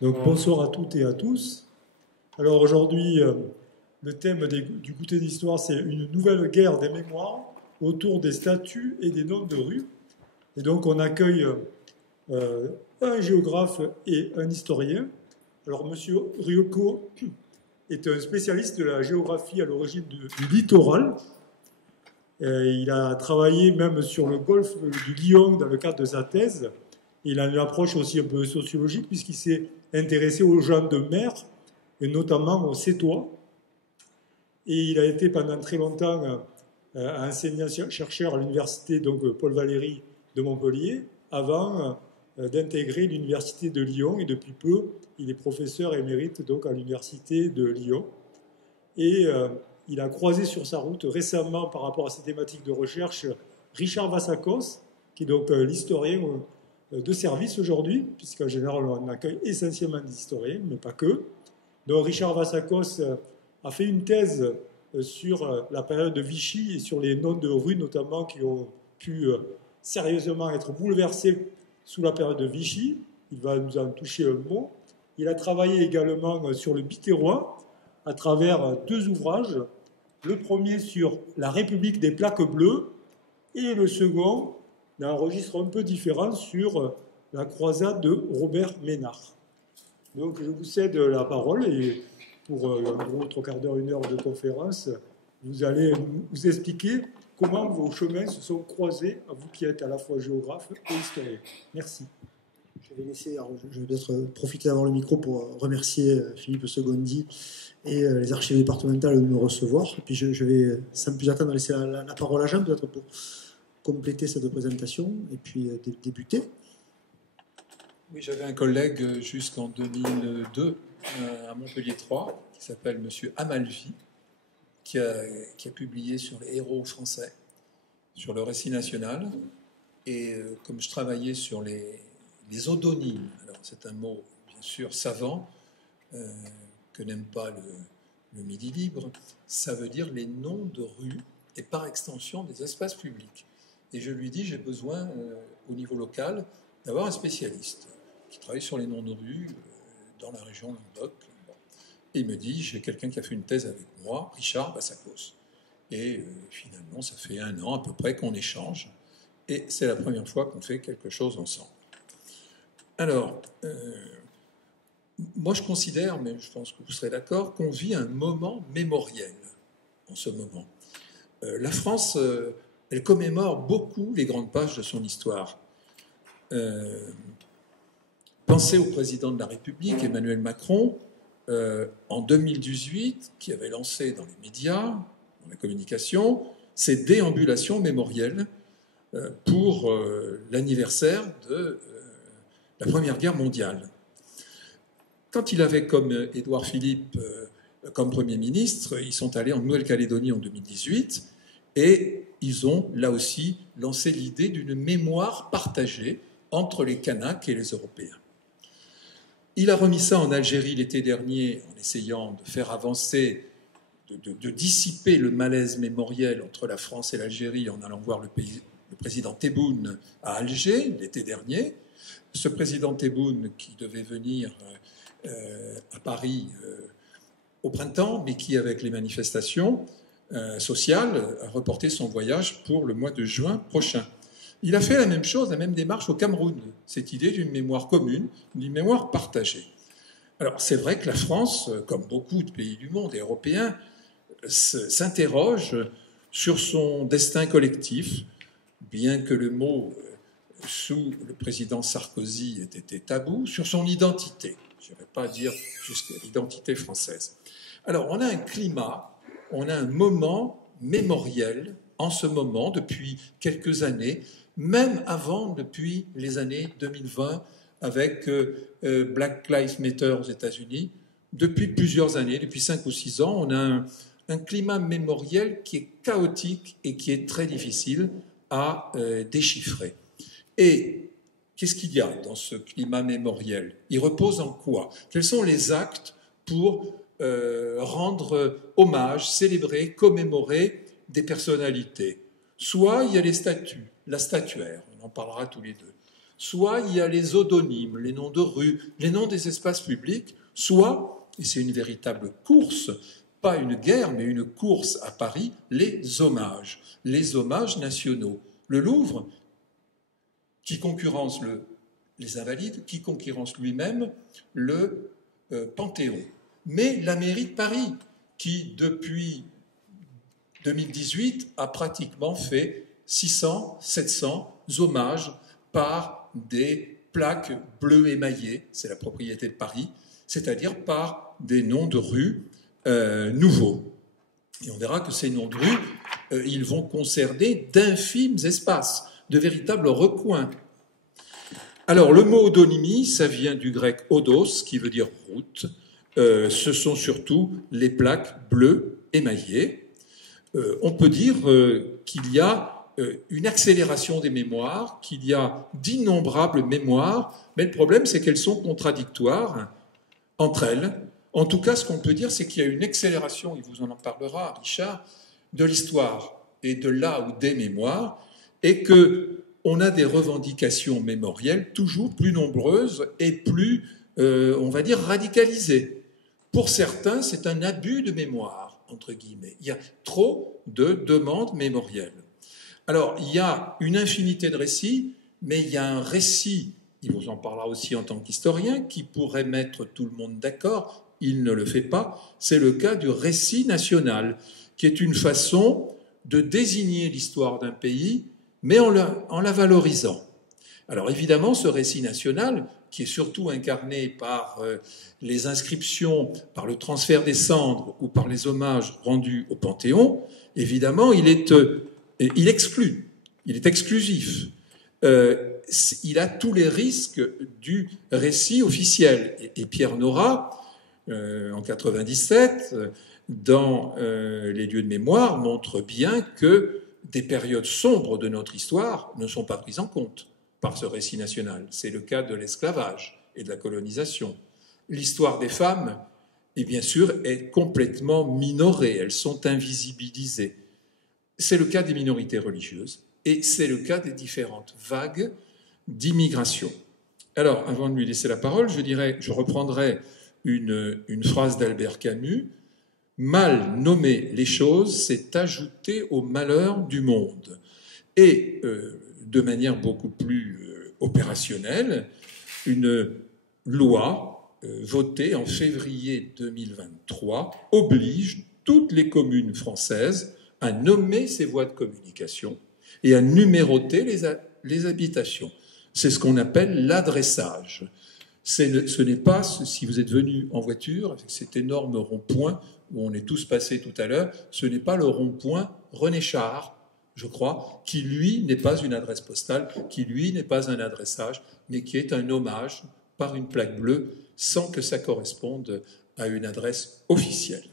Donc bonsoir à toutes et à tous. Alors aujourd'hui, le thème du goûter d'histoire, c'est une nouvelle guerre des mémoires autour des statues et des noms de rues. Et donc on accueille un géographe et un historien. Alors Monsieur Ryoko est un spécialiste de la géographie à l'origine du littoral. Il a travaillé même sur le golfe du Lion dans le cadre de sa thèse. Il a une approche aussi un peu sociologique puisqu'il s'est intéressé aux gens de mer et notamment aux Sétois. Et il a été pendant très longtemps enseignant-chercheur à l'université donc Paul Valéry de Montpellier avant d'intégrer l'université de Lyon et depuis peu il est professeur émérite donc à l'université de Lyon. Et il a croisé sur sa route récemment par rapport à ces thématiques de recherche Richard Vassakos, qui est donc l'historien de service aujourd'hui, puisqu'en général on accueille essentiellement des historiens, mais pas que. Donc Richard Vassakos a fait une thèse sur la période de Vichy et sur les noms de rues notamment qui ont pu sérieusement être bouleversés sous la période de Vichy. Il va nous en toucher un mot. Il a travaillé également sur le Biterrois à travers deux ouvrages. Le premier sur la République des plaques bleues et le second d'un registre un peu différent sur la croisade de Robert Ménard. Donc je vous cède la parole et pour un gros 3/4 d'heure, 1 heure de conférence, vous allez vous expliquer comment vos chemins se sont croisés, à vous qui êtes à la fois géographe et historien. Merci. Je vais peut-être profiter d'avoir le micro pour remercier Philippe Segondi et les archives départementales de nous recevoir. Et puis je vais, sans plus attendre, laisser la parole à Jean, peut-être pour compléter cette présentation et puis débuter. Oui, j'avais un collègue jusqu'en 2002 à Montpellier 3 qui s'appelle Monsieur Amalfi, qui a publié sur les héros français, sur le récit national. Et comme je travaillais sur les odonymes, alors c'est un mot bien sûr savant, que n'aime pas le Midi libre, ça veut dire les noms de rues et par extension des espaces publics. Et je lui dis, j'ai besoin au niveau local d'avoir un spécialiste qui travaille sur les noms de rues dans la région Languedoc. Et il me dit, j'ai quelqu'un qui a fait une thèse avec moi, Richard Vassakos. Et finalement, ça fait 1 an à peu près qu'on échange. Et c'est la première fois qu'on fait quelque chose ensemble. Alors, moi je considère, mais je pense que vous serez d'accord, qu'on vit un moment mémoriel en ce moment. La France, elle commémore beaucoup les grandes pages de son histoire. Pensez au président de la République, Emmanuel Macron, en 2018, qui avait lancé dans les médias, dans la communication, ces déambulations mémorielles pour l'anniversaire de la Première Guerre mondiale. Quand il avait comme Édouard Philippe comme Premier ministre, ils sont allés en Nouvelle-Calédonie en 2018 et ils ont là aussi lancé l'idée d'une mémoire partagée entre les Kanaks et les Européens. Il a remis ça en Algérie l'été dernier en essayant de faire avancer, de dissiper le malaise mémoriel entre la France et l'Algérie en allant voir le président Tebboune à Alger l'été dernier. Ce président Tebboune qui devait venir à Paris au printemps, mais qui, avec les manifestations sociales, a reporté son voyage pour le mois de juin prochain. Il a fait la même chose, la même démarche au Cameroun, cette idée d'une mémoire commune, d'une mémoire partagée. Alors c'est vrai que la France, comme beaucoup de pays du monde et européens, s'interroge sur son destin collectif, bien que le mot sous le président Sarkozy ait été tabou, sur son identité. Je n'irai pas dire jusqu'à l'identité française. Alors on a un climat, on a un moment mémoriel en ce moment, depuis quelques années, même avant, depuis les années 2020, avec Black Lives Matter aux États-Unis. Depuis plusieurs années, depuis 5 ou 6 ans, on a un climat mémoriel qui est chaotique et qui est très difficile à déchiffrer. Et qu'est-ce qu'il y a dans ce climat mémoriel? Il repose en quoi? Quels sont les actes pour rendre hommage, célébrer, commémorer des personnalités? Soit il y a les statues, la statuaire, on en parlera tous les deux. soit il y a les odonymes, les noms de rues, les noms des espaces publics, soit, et c'est une véritable course, pas une guerre, mais une course à Paris, les hommages nationaux. Le Louvre, qui concurrence les Invalides, qui concurrence lui-même le Panthéon. Mais la mairie de Paris, qui depuis 2018 a pratiquement fait 600, 700 hommages par des plaques bleues émaillées, c'est la propriété de Paris, c'est-à-dire par des noms de rues nouveaux. Et on verra que ces noms de rues, ils vont concerner d'infimes espaces, de véritables recoins. Alors, le mot odonymie, ça vient du grec odos, qui veut dire route. Ce sont surtout les plaques bleues émaillées. On peut dire qu'il y a une accélération des mémoires, qu'il y a d'innombrables mémoires, mais le problème, c'est qu'elles sont contradictoires entre elles. En tout cas, ce qu'on peut dire, c'est qu'il y a une accélération, il vous en parlera, Richard, de l'histoire et de là ou des mémoires, et qu'on a des revendications mémorielles toujours plus nombreuses et plus, on va dire, radicalisées. Pour certains, c'est un abus de mémoire, entre guillemets. Il y a trop de demandes mémorielles. Alors, il y a une infinité de récits, mais il y a un récit, il vous en parlera aussi en tant qu'historien, qui pourrait mettre tout le monde d'accord. Il ne le fait pas. C'est le cas du récit national, qui est une façon de désigner l'histoire d'un pays, mais en la valorisant. Alors évidemment, ce récit national, qui est surtout incarné par les inscriptions, par le transfert des cendres ou par les hommages rendus au Panthéon, évidemment, il exclut, il est exclusif. Il a tous les risques du récit officiel. Et Pierre Nora, en 1997, dans les lieux de mémoire, montre bien que des périodes sombres de notre histoire ne sont pas prises en compte par ce récit national. C'est le cas de l'esclavage et de la colonisation. L'histoire des femmes, et bien sûr, est complètement minorée. Elles sont invisibilisées. C'est le cas des minorités religieuses et c'est le cas des différentes vagues d'immigration. Alors, avant de lui laisser la parole, je reprendrai une phrase d'Albert Camus. « Mal nommer les choses, c'est ajouter au malheur du monde. » Et de manière beaucoup plus opérationnelle, une loi votée en février 2023 oblige toutes les communes françaises à nommer ces voies de communication et à numéroter les habitations. C'est ce qu'on appelle l'adressage. Ce n'est pas, si vous êtes venu en voiture, avec cet énorme rond-point où on est tous passés tout à l'heure, ce n'est pas le rond-point René Char, je crois, qui lui n'est pas une adresse postale, qui lui n'est pas un adressage, mais qui est un hommage par une plaque bleue sans que ça corresponde à une adresse officielle.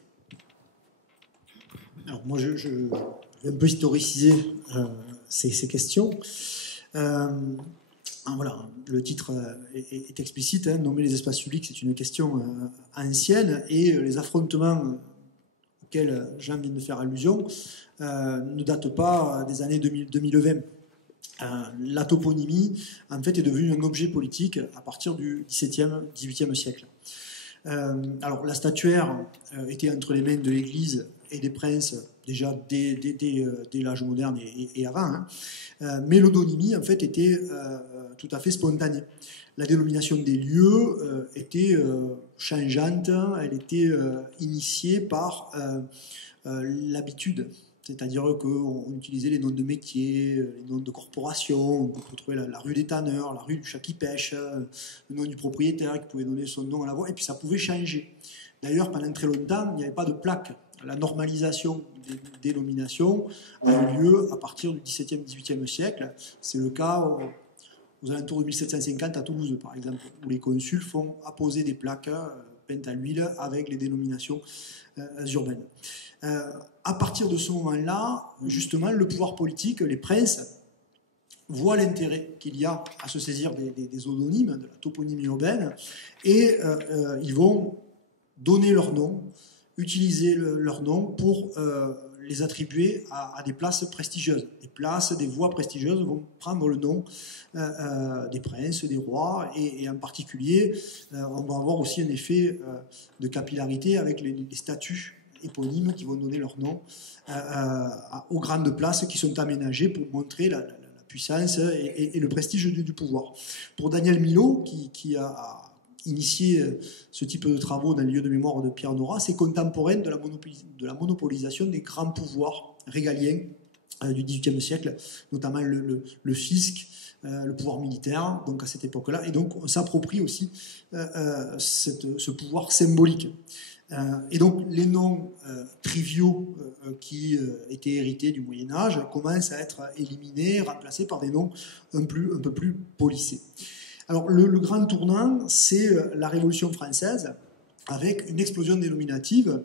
Alors moi, je vais un peu historiciser ces questions. Voilà, le titre est explicite, hein, nommer les espaces publics, c'est une question ancienne, et les affrontements auxquels Jean vient de faire allusion ne datent pas des années 2020. La toponymie, en fait, est devenue un objet politique à partir du XVIIe, XVIIIe siècle. Alors, la statuaire était entre les mains de l'Église et des princes déjà dès l'âge moderne et avant, hein. Mais l'odonymie, en fait, était tout à fait spontanée. La dénomination des lieux était changeante, elle était initiée par l'habitude. C'est-à-dire qu'on utilisait les noms de métiers, les noms de corporations, on peut trouver la rue des tanneurs, la rue du chat qui pêche, le nom du propriétaire qui pouvait donner son nom à la voie, et puis ça pouvait changer. D'ailleurs, pendant très longtemps, il n'y avait pas de plaque. La normalisation des dénominations a eu lieu à partir du XVIIe, XVIIIe siècle. C'est le cas aux alentours de 1750 à Toulouse, par exemple, où les consuls font apposer des plaques peintes à l'huile avec les dénominations urbaines. À partir de ce moment-là, justement, le pouvoir politique, les princes, voient l'intérêt qu'il y a à se saisir des odonymes, de la toponymie urbaine, et ils vont donner leur nom, utiliser leur nom pour les attribuer à des places prestigieuses. Des places, des voies prestigieuses vont prendre le nom des princes, des rois, et en particulier, on va avoir aussi un effet de capillarité avec les statues éponymes qui vont donner leur nom aux grandes places qui sont aménagées pour montrer la puissance et le prestige du pouvoir. Pour Daniel Milhaud, qui a initié ce type de travaux dans le lieu de mémoire de Pierre Nora, c'est contemporain de la monopolisation des grands pouvoirs régaliens du XVIIIe siècle, notamment le fisc, le pouvoir militaire, donc à cette époque-là, et donc on s'approprie aussi ce pouvoir symbolique. Et donc les noms triviaux qui étaient hérités du Moyen-Âge commencent à être éliminés, remplacés par des noms un peu plus polissés. Alors le grand tournant, c'est la Révolution française, avec une explosion dénominative.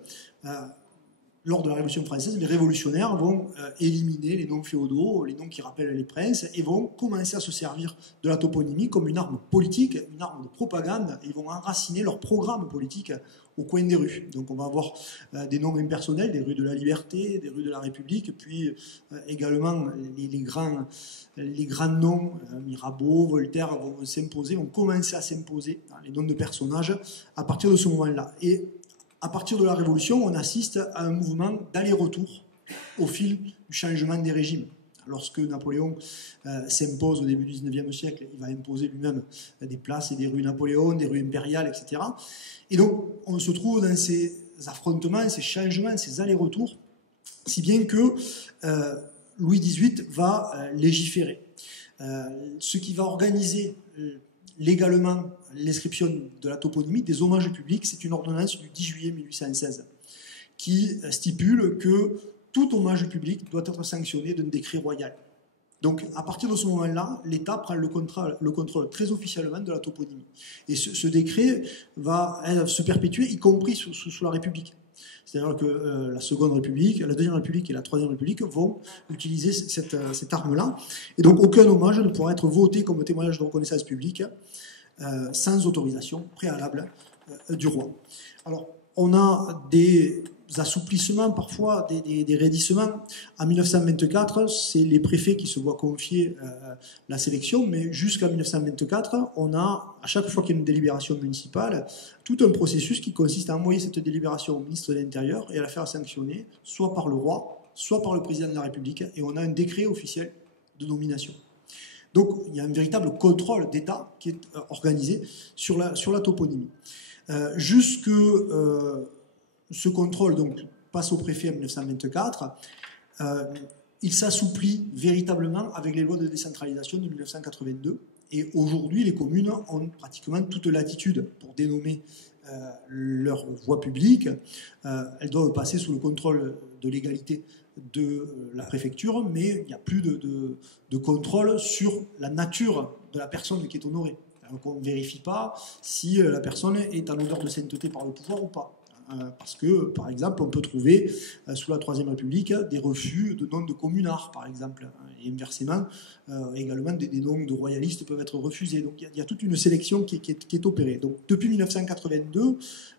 Lors de la Révolution française, les révolutionnaires vont éliminer les noms féodaux, les noms qui rappellent les princes, et vont commencer à se servir de la toponymie comme une arme politique, une arme de propagande, et ils vont enraciner leur programme politique au coin des rues. Donc on va avoir des noms impersonnels, des rues de la Liberté, des rues de la République, puis également les grands noms, Mirabeau, Voltaire vont s'imposer, vont commencer à s'imposer, les noms de personnages, à partir de ce moment-là. Et à partir de la Révolution, on assiste à un mouvement d'aller-retour au fil du changement des régimes. Lorsque Napoléon s'impose au début du XIXe siècle, il va imposer lui-même des places et des rues Napoléon, des rues impériales, etc. Et donc, on se trouve dans ces affrontements, ces changements, ces allers-retours, si bien que Louis XVIII va légiférer. Ce qui va organiser légalement l'inscription de la toponymie des hommages publics, c'est une ordonnance du 10 juillet 1816 qui stipule que tout hommage public doit être sanctionné d'un décret royal. Donc, à partir de ce moment-là, l'État prend le contrôle très officiellement de la toponymie. Et ce décret va se perpétuer, y compris sous la République. C'est-à-dire que la Seconde République, la Deuxième République et la Troisième République vont utiliser cette arme-là. Et donc, aucun hommage ne pourra être voté comme témoignage de reconnaissance publique sans autorisation préalable du roi. Alors, on a des assouplissements, parfois des raidissements. En 1924, c'est les préfets qui se voient confier la sélection, mais jusqu'en 1924, on a, à chaque fois qu'il y a une délibération municipale, tout un processus qui consiste à envoyer cette délibération au ministre de l'Intérieur et à la faire sanctionner, soit par le roi, soit par le président de la République, et on a un décret officiel de nomination. Donc, il y a un véritable contrôle d'État qui est organisé sur la toponymie. Ce contrôle donc, passe au préfet en 1924. Il s'assouplit véritablement avec les lois de décentralisation de 1982. Et aujourd'hui, les communes ont pratiquement toute latitude pour dénommer leurs voies publiques. Elles doivent passer sous le contrôle de légalité de la préfecture, mais il n'y a plus de contrôle sur la nature de la personne qui est honorée. Donc on ne vérifie pas si la personne est en odeur de sainteté par le pouvoir ou pas. Parce que, par exemple, on peut trouver sous la Troisième République des refus de noms de communards, par exemple. Et inversement, également des noms de royalistes peuvent être refusés. Donc il y a toute une sélection qui est opérée. Donc depuis 1982,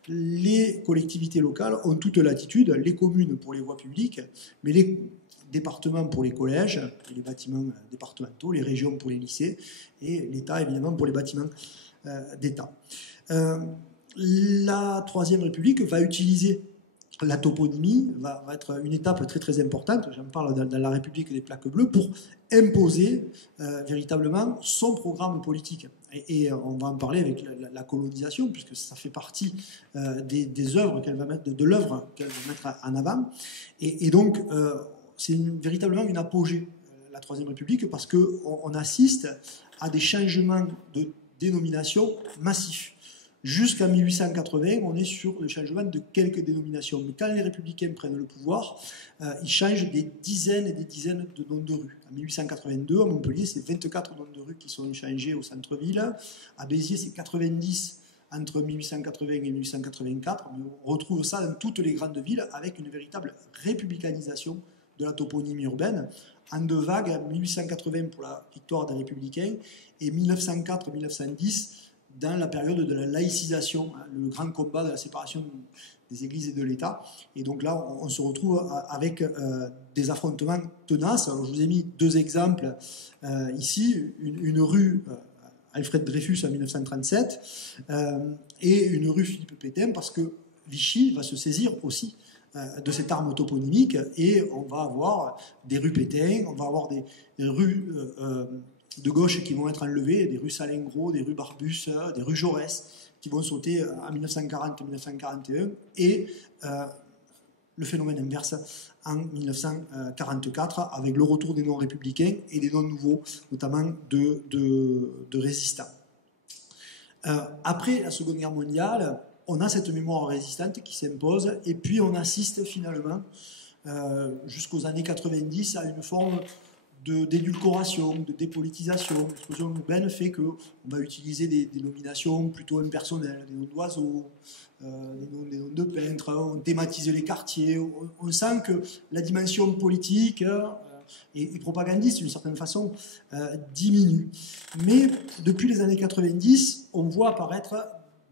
les collectivités locales ont toute latitude, les communes pour les voies publiques, mais les départements pour les collèges, et les bâtiments départementaux, les régions pour les lycées, et l'État évidemment pour les bâtiments d'État. La Troisième République va utiliser la toponymie, va être une étape très très importante, j'en parle dans la République des plaques bleues, pour imposer véritablement son programme politique. Et on va en parler avec la colonisation, puisque ça fait partie des œuvres qu'elle va mettre, de l'œuvre qu'elle va mettre en avant. Et donc, c'est véritablement une apogée, la Troisième République, parce qu'on assiste à des changements de dénomination massifs. Jusqu'à 1880, on est sur le changement de quelques dénominations. Mais quand les républicains prennent le pouvoir, ils changent des dizaines et des dizaines de noms de rues. En 1882, à Montpellier, c'est 24 noms de rues qui sont changés au centre-ville. À Béziers, c'est 90 entre 1880 et 1884. Mais on retrouve ça dans toutes les grandes villes avec une véritable républicanisation de la toponymie urbaine. En deux vagues, 1880 pour la victoire des républicains et 1904-1910 dans la période de la laïcisation, le grand combat de la séparation des églises et de l'État. Et donc là, on se retrouve avec des affrontements tenaces. Alors, je vous ai mis 2 exemples ici. Une rue Alfred Dreyfus en 1937 et une rue Philippe Pétain, parce que Vichy va se saisir aussi de cette arme toponymique, et on va avoir des rues Pétain, on va avoir des rues de gauche qui vont être enlevées, des rues Salengro, des rues Barbus, des rues Jaurès qui vont sauter en 1940-1941, et le phénomène inverse en 1944 avec le retour des non-républicains et des non-nouveaux, notamment de résistants. Après la Seconde Guerre mondiale, on a cette mémoire résistante qui s'impose, et puis on assiste finalement jusqu'aux années 90 à une forme d'édulcoration, de dépolitisation. L'explosion urbaine fait qu'on va utiliser des dénominations plutôt impersonnelles, des noms d'oiseaux, des noms de peintres, on thématise les quartiers, on sent que la dimension politique et propagandiste, d'une certaine façon, diminue. Mais depuis les années 90, on voit apparaître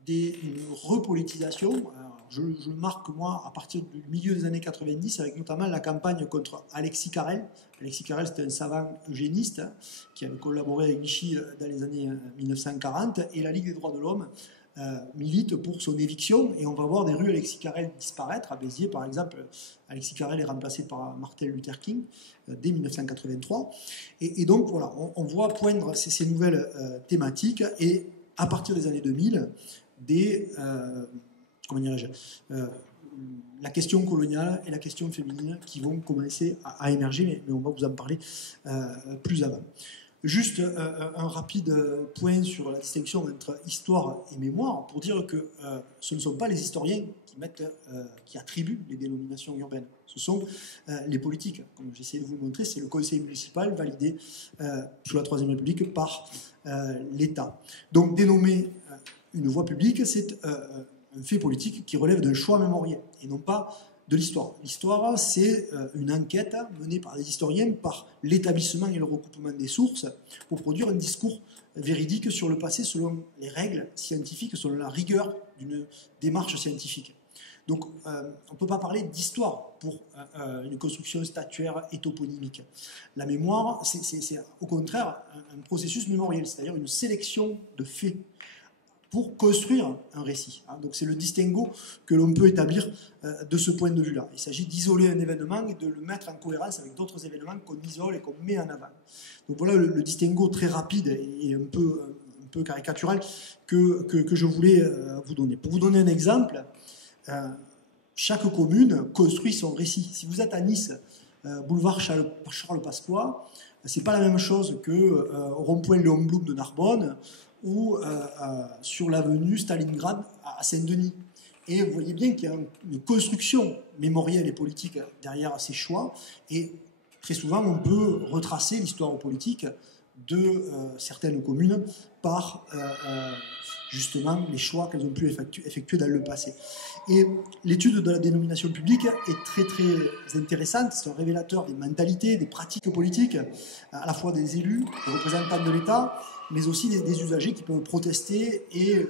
une repolitisation. Alors, je marque, moi, à partir du milieu des années 90, avec notamment la campagne contre Alexis Carrel. Alexis Carrel, c'était un savant eugéniste qui avait collaboré avec Vichy dans les années 1940, et la Ligue des droits de l'homme milite pour son éviction, et on va voir des rues Alexis Carrel disparaître. À Béziers, par exemple, Alexis Carrel est remplacé par Martin Luther King dès 1983. Et donc, voilà, on voit poindre ces nouvelles thématiques, et à partir des années 2000, la question coloniale et la question féminine qui vont commencer à émerger, mais on va vous en parler plus avant. Juste un rapide point sur la distinction entre histoire et mémoire, pour dire que ce ne sont pas les historiens qui attribuent les dénominations urbaines. Ce sont les politiques. Comme j'essaie de vous le montrer, c'est le conseil municipal validé sous la Troisième République par l'État. Donc dénommer une voie publique, c'est un fait politique qui relève d'un choix mémoriel et non pas de l'histoire. L'histoire, c'est une enquête menée par les historiens, par l'établissement et le recoupement des sources, pour produire un discours véridique sur le passé selon les règles scientifiques, selon la rigueur d'une démarche scientifique. Donc, on ne peut pas parler d'histoire pour une construction statuaire et toponymique. La mémoire, c'est au contraire un processus mémoriel, c'est-à-dire une sélection de faits pour construire un récit. Donc c'est le distinguo que l'on peut établir de ce point de vue-là. Il s'agit d'isoler un événement et de le mettre en cohérence avec d'autres événements qu'on isole et qu'on met en avant. Donc voilà le distinguo très rapide et un peu caricatural que je voulais vous donner. Pour vous donner un exemple, chaque commune construit son récit. Si vous êtes à Nice, boulevard Charles Pasqua, c'est pas la même chose que au rond-point Léon Blum de Narbonne, ou sur l'avenue Stalingrad à Saint-Denis. Et vous voyez bien qu'il y a une construction mémorielle et politique derrière ces choix, et très souvent on peut retracer l'histoire politique de certaines communes par justement les choix qu'elles ont pu effectuer dans le passé. Et l'étude de la dénomination publique est très très intéressante, c'est un révélateur des mentalités, des pratiques politiques, à la fois des élus, des représentants de l'État, mais aussi des usagers qui peuvent protester et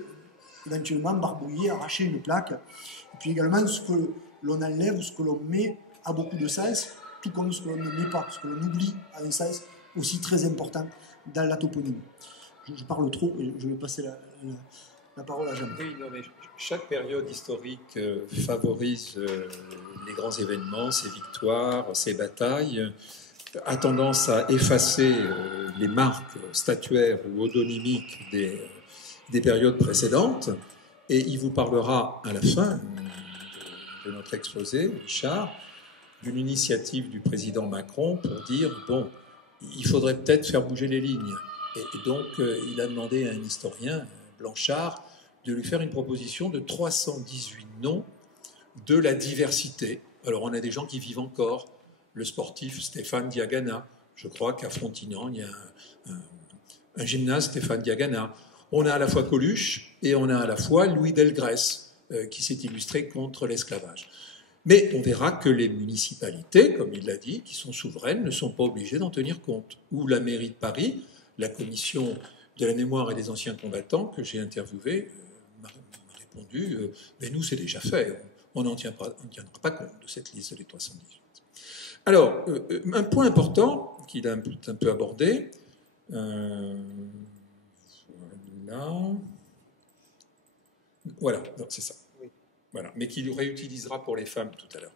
éventuellement barbouiller, arracher une plaque. Et puis également, ce que l'on enlève ou ce que l'on met a beaucoup de sens, tout comme ce que l'on ne met pas, ce que l'on oublie a un sens aussi très important dans la toponymie. Je parle trop et je vais passer la parole à Jean. Oui, non, mais chaque période historique favorise les grands événements, ses victoires, ses batailles, a tendance à effacer les marques statuaires ou odonymiques des périodes précédentes, et il vous parlera à la fin de notre exposé, Richard, d'une initiative du président Macron pour dire, bon, il faudrait peut-être faire bouger les lignes. Et donc, il a demandé à un historien, Blanchard, de lui faire une proposition de 318 noms de la diversité. Alors, on a des gens qui vivent encore. Le sportif Stéphane Diagana. Je crois qu'à Frontignan, il y a un gymnase Stéphane Diagana. On a à la fois Coluche et on a à la fois Louis Delgrès, qui s'est illustré contre l'esclavage. Mais on verra que les municipalités, comme il l'a dit, qui sont souveraines, ne sont pas obligées d'en tenir compte. Ou la mairie de Paris, la commission de la mémoire et des anciens combattants que j'ai interviewé, m'a répondu « Mais nous, c'est déjà fait. on ne tiendra pas compte de cette liste des 318. Alors, un point important qu'il a un peu abordé, voilà, c'est ça. Voilà, mais qu'il réutilisera pour les femmes tout à l'heure.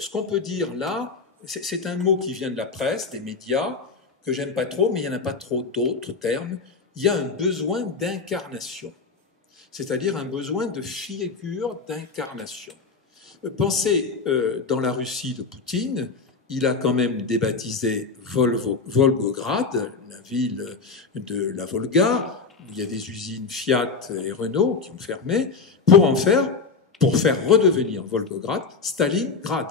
Ce qu'on peut dire là, c'est un mot qui vient de la presse, des médias, que j'aime pas trop, mais il n'y en a pas trop d'autres termes. Il y a un besoin d'incarnation, c'est-à-dire un besoin de figure d'incarnation. Pensez, dans la Russie de Poutine, il a quand même débaptisé Volgograd, la ville de la Volga, où il y a des usines Fiat et Renault qui ont fermé, pour faire redevenir Volgograd Stalingrad,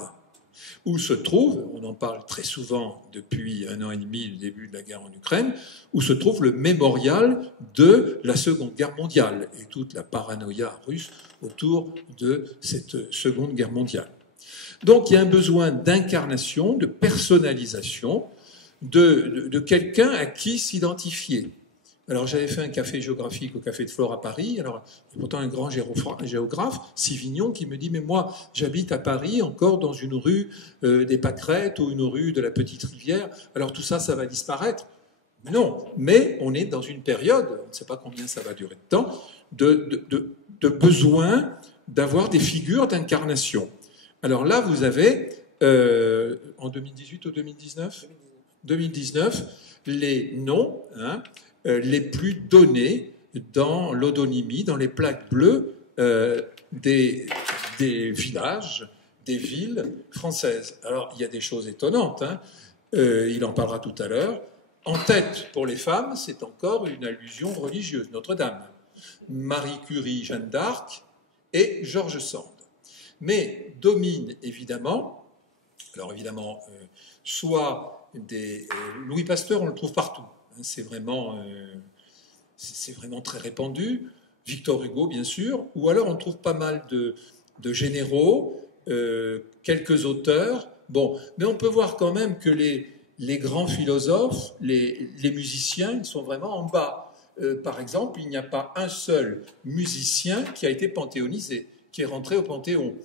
où se trouve, on en parle très souvent depuis 1 an et demi, le début de la guerre en Ukraine, où se trouve le mémorial de la Seconde Guerre mondiale et toute la paranoïa russe autour de cette Seconde Guerre mondiale. Donc il y a un besoin d'incarnation, de personnalisation, de quelqu'un à qui s'identifier. Alors j'avais fait un café géographique au Café de Flore à Paris, alors il y a pourtant un grand géographe, Sivignon, qui me dit « mais moi j'habite à Paris, encore dans une rue des Pâquerettes ou une rue de la Petite Rivière, alors tout ça, ça va disparaître ». Non, mais on est dans une période, on ne sait pas combien ça va durer de temps, de besoin d'avoir des figures d'incarnation. Alors là, vous avez, en 2018 ou 2019, les noms les plus donnés dans l'odonymie, dans les plaques bleues des villages, des villes françaises. Alors, il y a des choses étonnantes, il en parlera tout à l'heure. En tête, pour les femmes, c'est encore une allusion religieuse, Notre-Dame. Marie Curie, Jeanne d'Arc et George Sand. Mais domine évidemment, alors évidemment, soit des... Louis Pasteur, on le trouve partout, c'est vraiment très répandu, Victor Hugo bien sûr, ou alors on trouve pas mal de généraux, quelques auteurs, bon, mais on peut voir quand même que les grands philosophes, les musiciens, ils sont vraiment en bas. Par exemple, il n'y a pas un seul musicien qui a été panthéonisé, qui est rentré au Panthéon.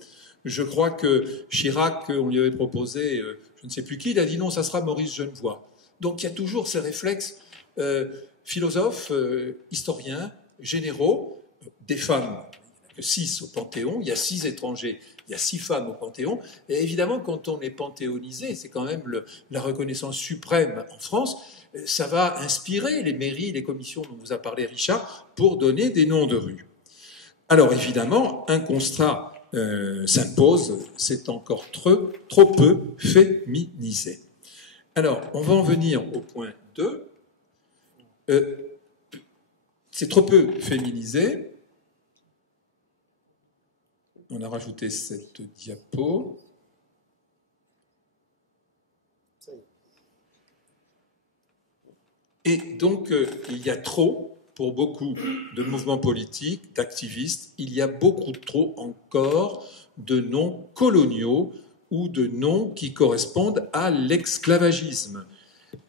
Je crois que Chirac, on lui avait proposé, je ne sais plus qui, il a dit non, ça sera Maurice Genevoix. Donc il y a toujours ces réflexes philosophes, historiens, généraux, des femmes. Il n'y a que 6 au Panthéon, il y a 6 étrangers, il y a 6 femmes au Panthéon. Et évidemment, quand on est panthéonisé, c'est quand même la reconnaissance suprême en France, ça va inspirer les mairies, les commissions dont vous a parlé Richard, pour donner des noms de rues. Alors évidemment, un constat s'impose, c'est encore trop peu féminisé. Alors, on va en venir au point 2. C'est trop peu féminisé. On a rajouté cette diapo. Et donc, il y a trop, pour beaucoup de mouvements politiques, d'activistes, il y a beaucoup trop encore de noms coloniaux ou de noms qui correspondent à l'esclavagisme.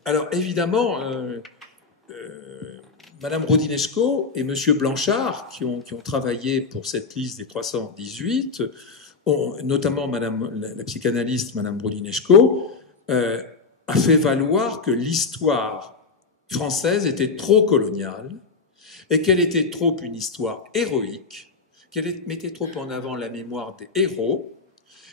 Alors, évidemment, Madame Rodinesco et Monsieur Blanchard, qui ont travaillé pour cette liste des 318, notamment la psychanalyste Madame Rodinesco, a fait valoir que l'histoire française était trop coloniale et qu'elle était trop une histoire héroïque, qu'elle mettait trop en avant la mémoire des héros,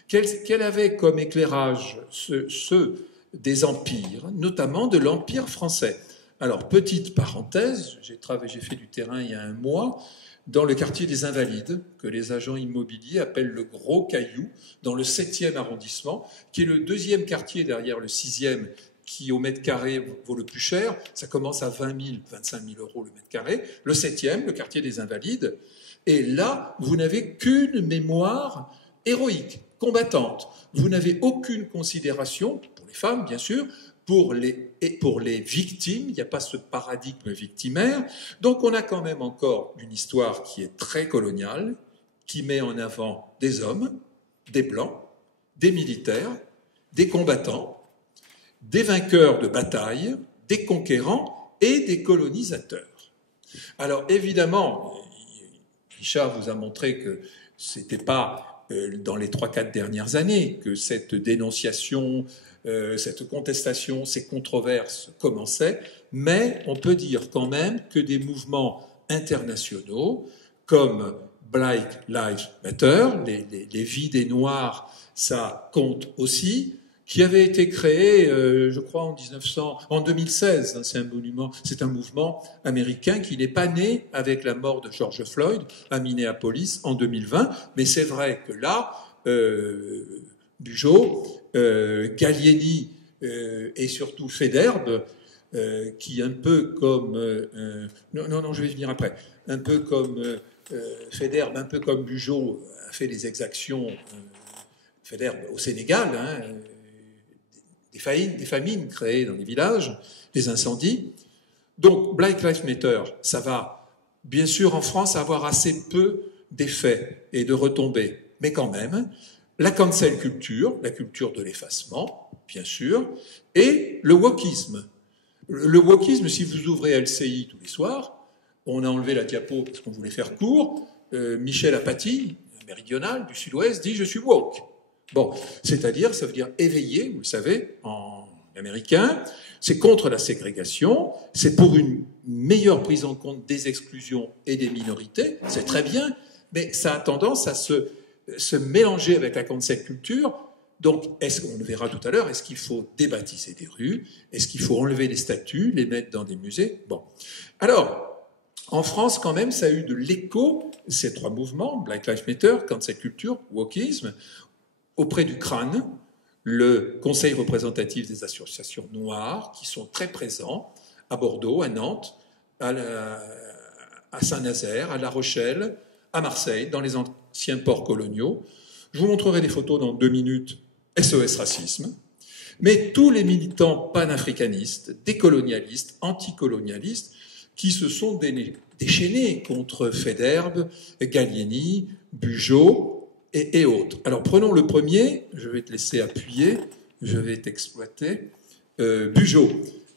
qu'elle avait comme éclairage ceux des empires, notamment de l'Empire français. Alors, petite parenthèse, j'ai fait du terrain il y a un mois, dans le quartier des Invalides, que les agents immobiliers appellent le Gros Caillou, dans le 7e arrondissement, qui est le 2e quartier derrière le 6e, qui au mètre carré vaut le plus cher. Ça commence à 20 000, 25 000 euros le mètre carré. Le 7e, le quartier des Invalides. Et là, vous n'avez qu'une mémoire héroïque, combattante. Vous n'avez aucune considération, pour les femmes bien sûr, pour les victimes, il n'y a pas ce paradigme victimaire. Donc on a quand même encore une histoire qui est très coloniale, qui met en avant des hommes, des blancs, des militaires, des combattants, des vainqueurs de bataille, des conquérants et des colonisateurs. Alors évidemment, Richard vous a montré que c'était pas dans les 3-4 dernières années que cette dénonciation, cette contestation, ces controverses commençaient, mais on peut dire quand même que des mouvements internationaux comme Black Lives Matter, les vies des Noirs, ça compte aussi, qui avait été créé, je crois, en 2016. Hein, c'est un mouvement américain qui n'est pas né avec la mort de George Floyd à Minneapolis en 2020, mais c'est vrai que là, Bugeaud, Gallieni et surtout Federbe, qui un peu comme... non, je vais venir après. Un peu comme Federbe, un peu comme Bugeaud, a fait des exactions... Federbe au Sénégal, hein, des famines créées dans les villages, des incendies. Donc, Black Lives Matter, ça va, bien sûr, en France, avoir assez peu d'effets et de retombées. Mais quand même, la cancel culture, la culture de l'effacement, bien sûr, et le wokisme. Le wokisme, si vous ouvrez LCI tous les soirs, on a enlevé la diapo parce qu'on voulait faire court, Michel Apathy, méridional du Sud-Ouest, dit « je suis woke ». Bon, c'est-à-dire, ça veut dire éveillé, vous le savez, en américain, c'est contre la ségrégation, c'est pour une meilleure prise en compte des exclusions et des minorités, c'est très bien, mais ça a tendance à se mélanger avec la cancel culture. Donc, on le verra tout à l'heure, est-ce qu'il faut débaptiser des rues? Est-ce qu'il faut enlever les statues, les mettre dans des musées? Bon. Alors, en France, quand même, ça a eu de l'écho, ces trois mouvements, Black Lives Matter, cancel culture, wokisme, auprès du CRAN, le Conseil représentatif des associations noires, qui sont très présents à Bordeaux, à Nantes, à Saint-Nazaire, à La Rochelle, à Marseille, dans les anciens ports coloniaux. Je vous montrerai des photos dans 2 minutes, SOS Racisme. Mais tous les militants panafricanistes, décolonialistes, anticolonialistes, qui se sont déchaînés contre Federbe, Gallieni, Bugeaud, et autres. Alors prenons le premier, je vais te laisser appuyer, je vais t'exploiter. Bugeaud.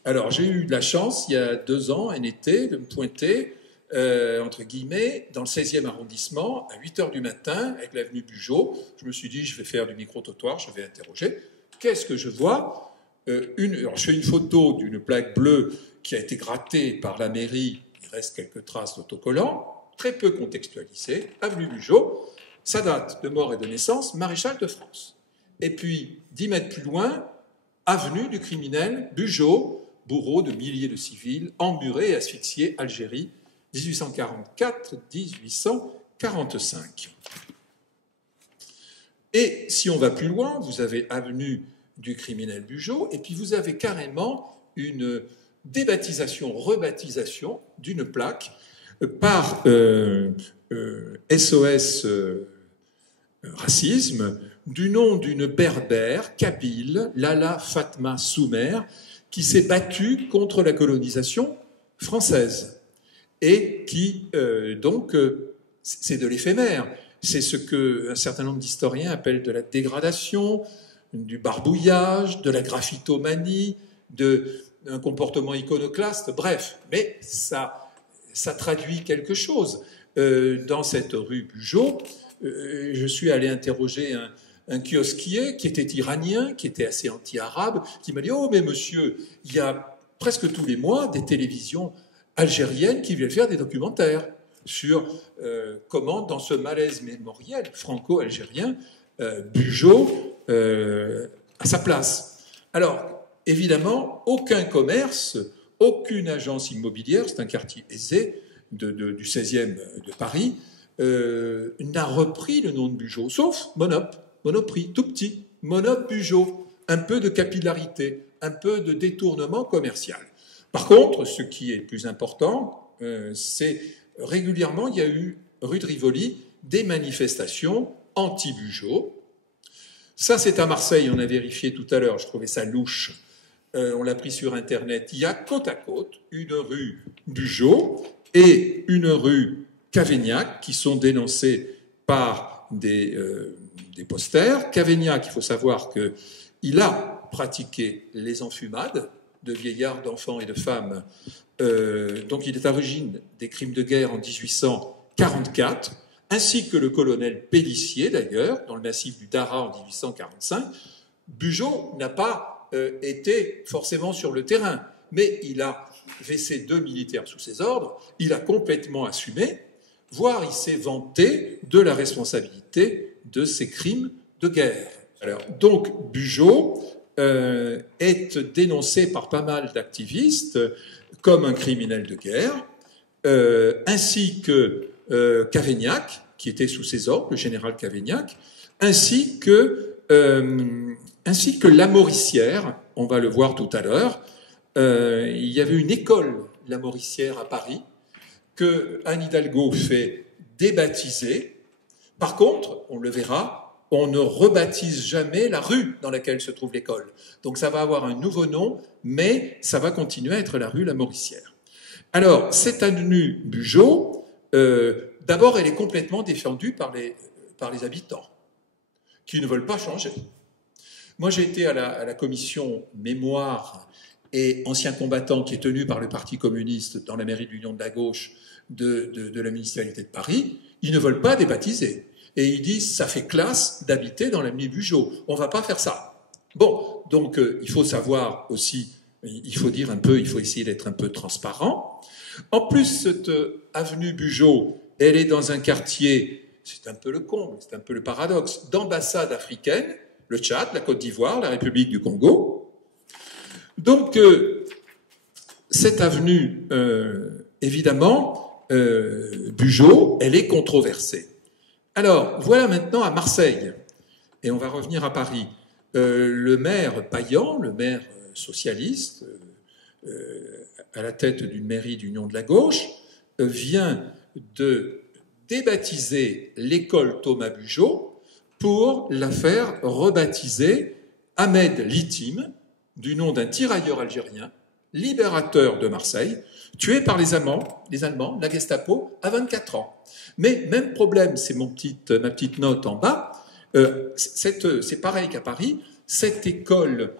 Alors j'ai eu de la chance, il y a 2 ans, un été, de me pointer, entre guillemets, dans le 16e arrondissement, à 8h du matin, avec l'avenue Bugeaud. Je me suis dit, je vais faire du micro-trottoir, je vais interroger. Qu'est-ce que je vois? Alors, je fais une photo d'une plaque bleue qui a été grattée par la mairie, il reste quelques traces d'autocollants, très peu contextualisée, avenue Bugeaud. Sa date de mort et de naissance, maréchal de France. Et puis, 10 mètres plus loin, avenue du criminel Bugeaud, bourreau de milliers de civils, emburés et asphyxiés, Algérie, 1844-1845. Et si on va plus loin, vous avez avenue du criminel Bugeaud, et puis vous avez carrément une débaptisation, rebaptisation d'une plaque par SOS Racisme, du nom d'une berbère, kabyle, Lala Fatma Soumer, qui s'est battue contre la colonisation française. Et qui, c'est de l'éphémère. C'est ce qu'un certain nombre d'historiens appellent de la dégradation, du barbouillage, de la graphitomanie, d'un comportement iconoclaste, bref. Mais ça traduit quelque chose. Dans cette rue Bugeaud, je suis allé interroger un kiosquier qui était iranien, qui était assez anti-arabe, qui m'a dit « Oh, mais monsieur, il y a presque tous les mois des télévisions algériennes qui viennent faire des documentaires sur comment, dans ce malaise mémoriel franco-algérien, Bugeaud a sa place. » Alors, évidemment, aucun commerce, aucune agence immobilière, c'est un quartier aisé du 16e de Paris, n'a repris le nom de Bugeaud, sauf Monoprix, tout petit, Monop Bugeaud, un peu de capillarité, un peu de détournement commercial. Par contre, ce qui est le plus important, c'est régulièrement, il y a eu, rue de Rivoli, des manifestations anti-Bugeaud. Ça, c'est à Marseille, on a vérifié tout à l'heure, je trouvais ça louche. On l'a pris sur Internet. Il y a côte à côte une rue Bugeaud et une rue Cavaignac qui sont dénoncées par des posters. Cavaignac, il faut savoir qu'il a pratiqué les enfumades de vieillards, d'enfants et de femmes. Donc il est à l'origine des crimes de guerre en 1844, ainsi que le colonel Pélissier d'ailleurs, dans le massif du Dara en 1845. Bugeaud n'a pas été forcément sur le terrain, mais il avait ses 2 militaires sous ses ordres, il a complètement assumé, voire il s'est vanté de la responsabilité de ces crimes de guerre. Alors, donc Bugeaud est dénoncé par pas mal d'activistes comme un criminel de guerre, ainsi que Cavaignac, qui était sous ses ordres, le général Cavaignac, ainsi que Lamoricière, on va le voir tout à l'heure. Il y avait une école Lamoricière à Paris que Anne Hidalgo fait débaptiser. Par contre, on le verra, on ne rebaptise jamais la rue dans laquelle se trouve l'école. Donc ça va avoir un nouveau nom, mais ça va continuer à être la rue Lamoricière. Alors, cette avenue Bugeaud, d'abord, elle est complètement défendue par les habitants, qui ne veulent pas changer. Moi, j'ai été à la commission mémoire et anciens combattants qui est tenue par le Parti communiste dans la mairie de l'Union de la gauche de la municipalité de Paris. Ils ne veulent pas débaptiser. Et ils disent, ça fait classe d'habiter dans l'avenue Bugeaud. On ne va pas faire ça. Bon, donc il faut savoir aussi, il faut dire un peu, il faut essayer d'être un peu transparent. En plus, cette avenue Bugeaud, elle est dans un quartier, c'est un peu le comble, c'est un peu le paradoxe, d'ambassades africaines, le Tchad, la Côte d'Ivoire, la République du Congo. Donc, cette avenue, évidemment, Bugeaud, elle est controversée. Alors, voilà maintenant à Marseille, et on va revenir à Paris. Le maire Payan, le maire socialiste, à la tête d'une mairie d'Union de la gauche, vient de débaptiser l'école Thomas Bugeaud pour la faire rebaptiser Ahmed Litim, du nom d'un tirailleur algérien, libérateur de Marseille, tué par les Allemands, la Gestapo, à 24 ans. Mais même problème, c'est ma petite note en bas, c'est pareil qu'à Paris, cette école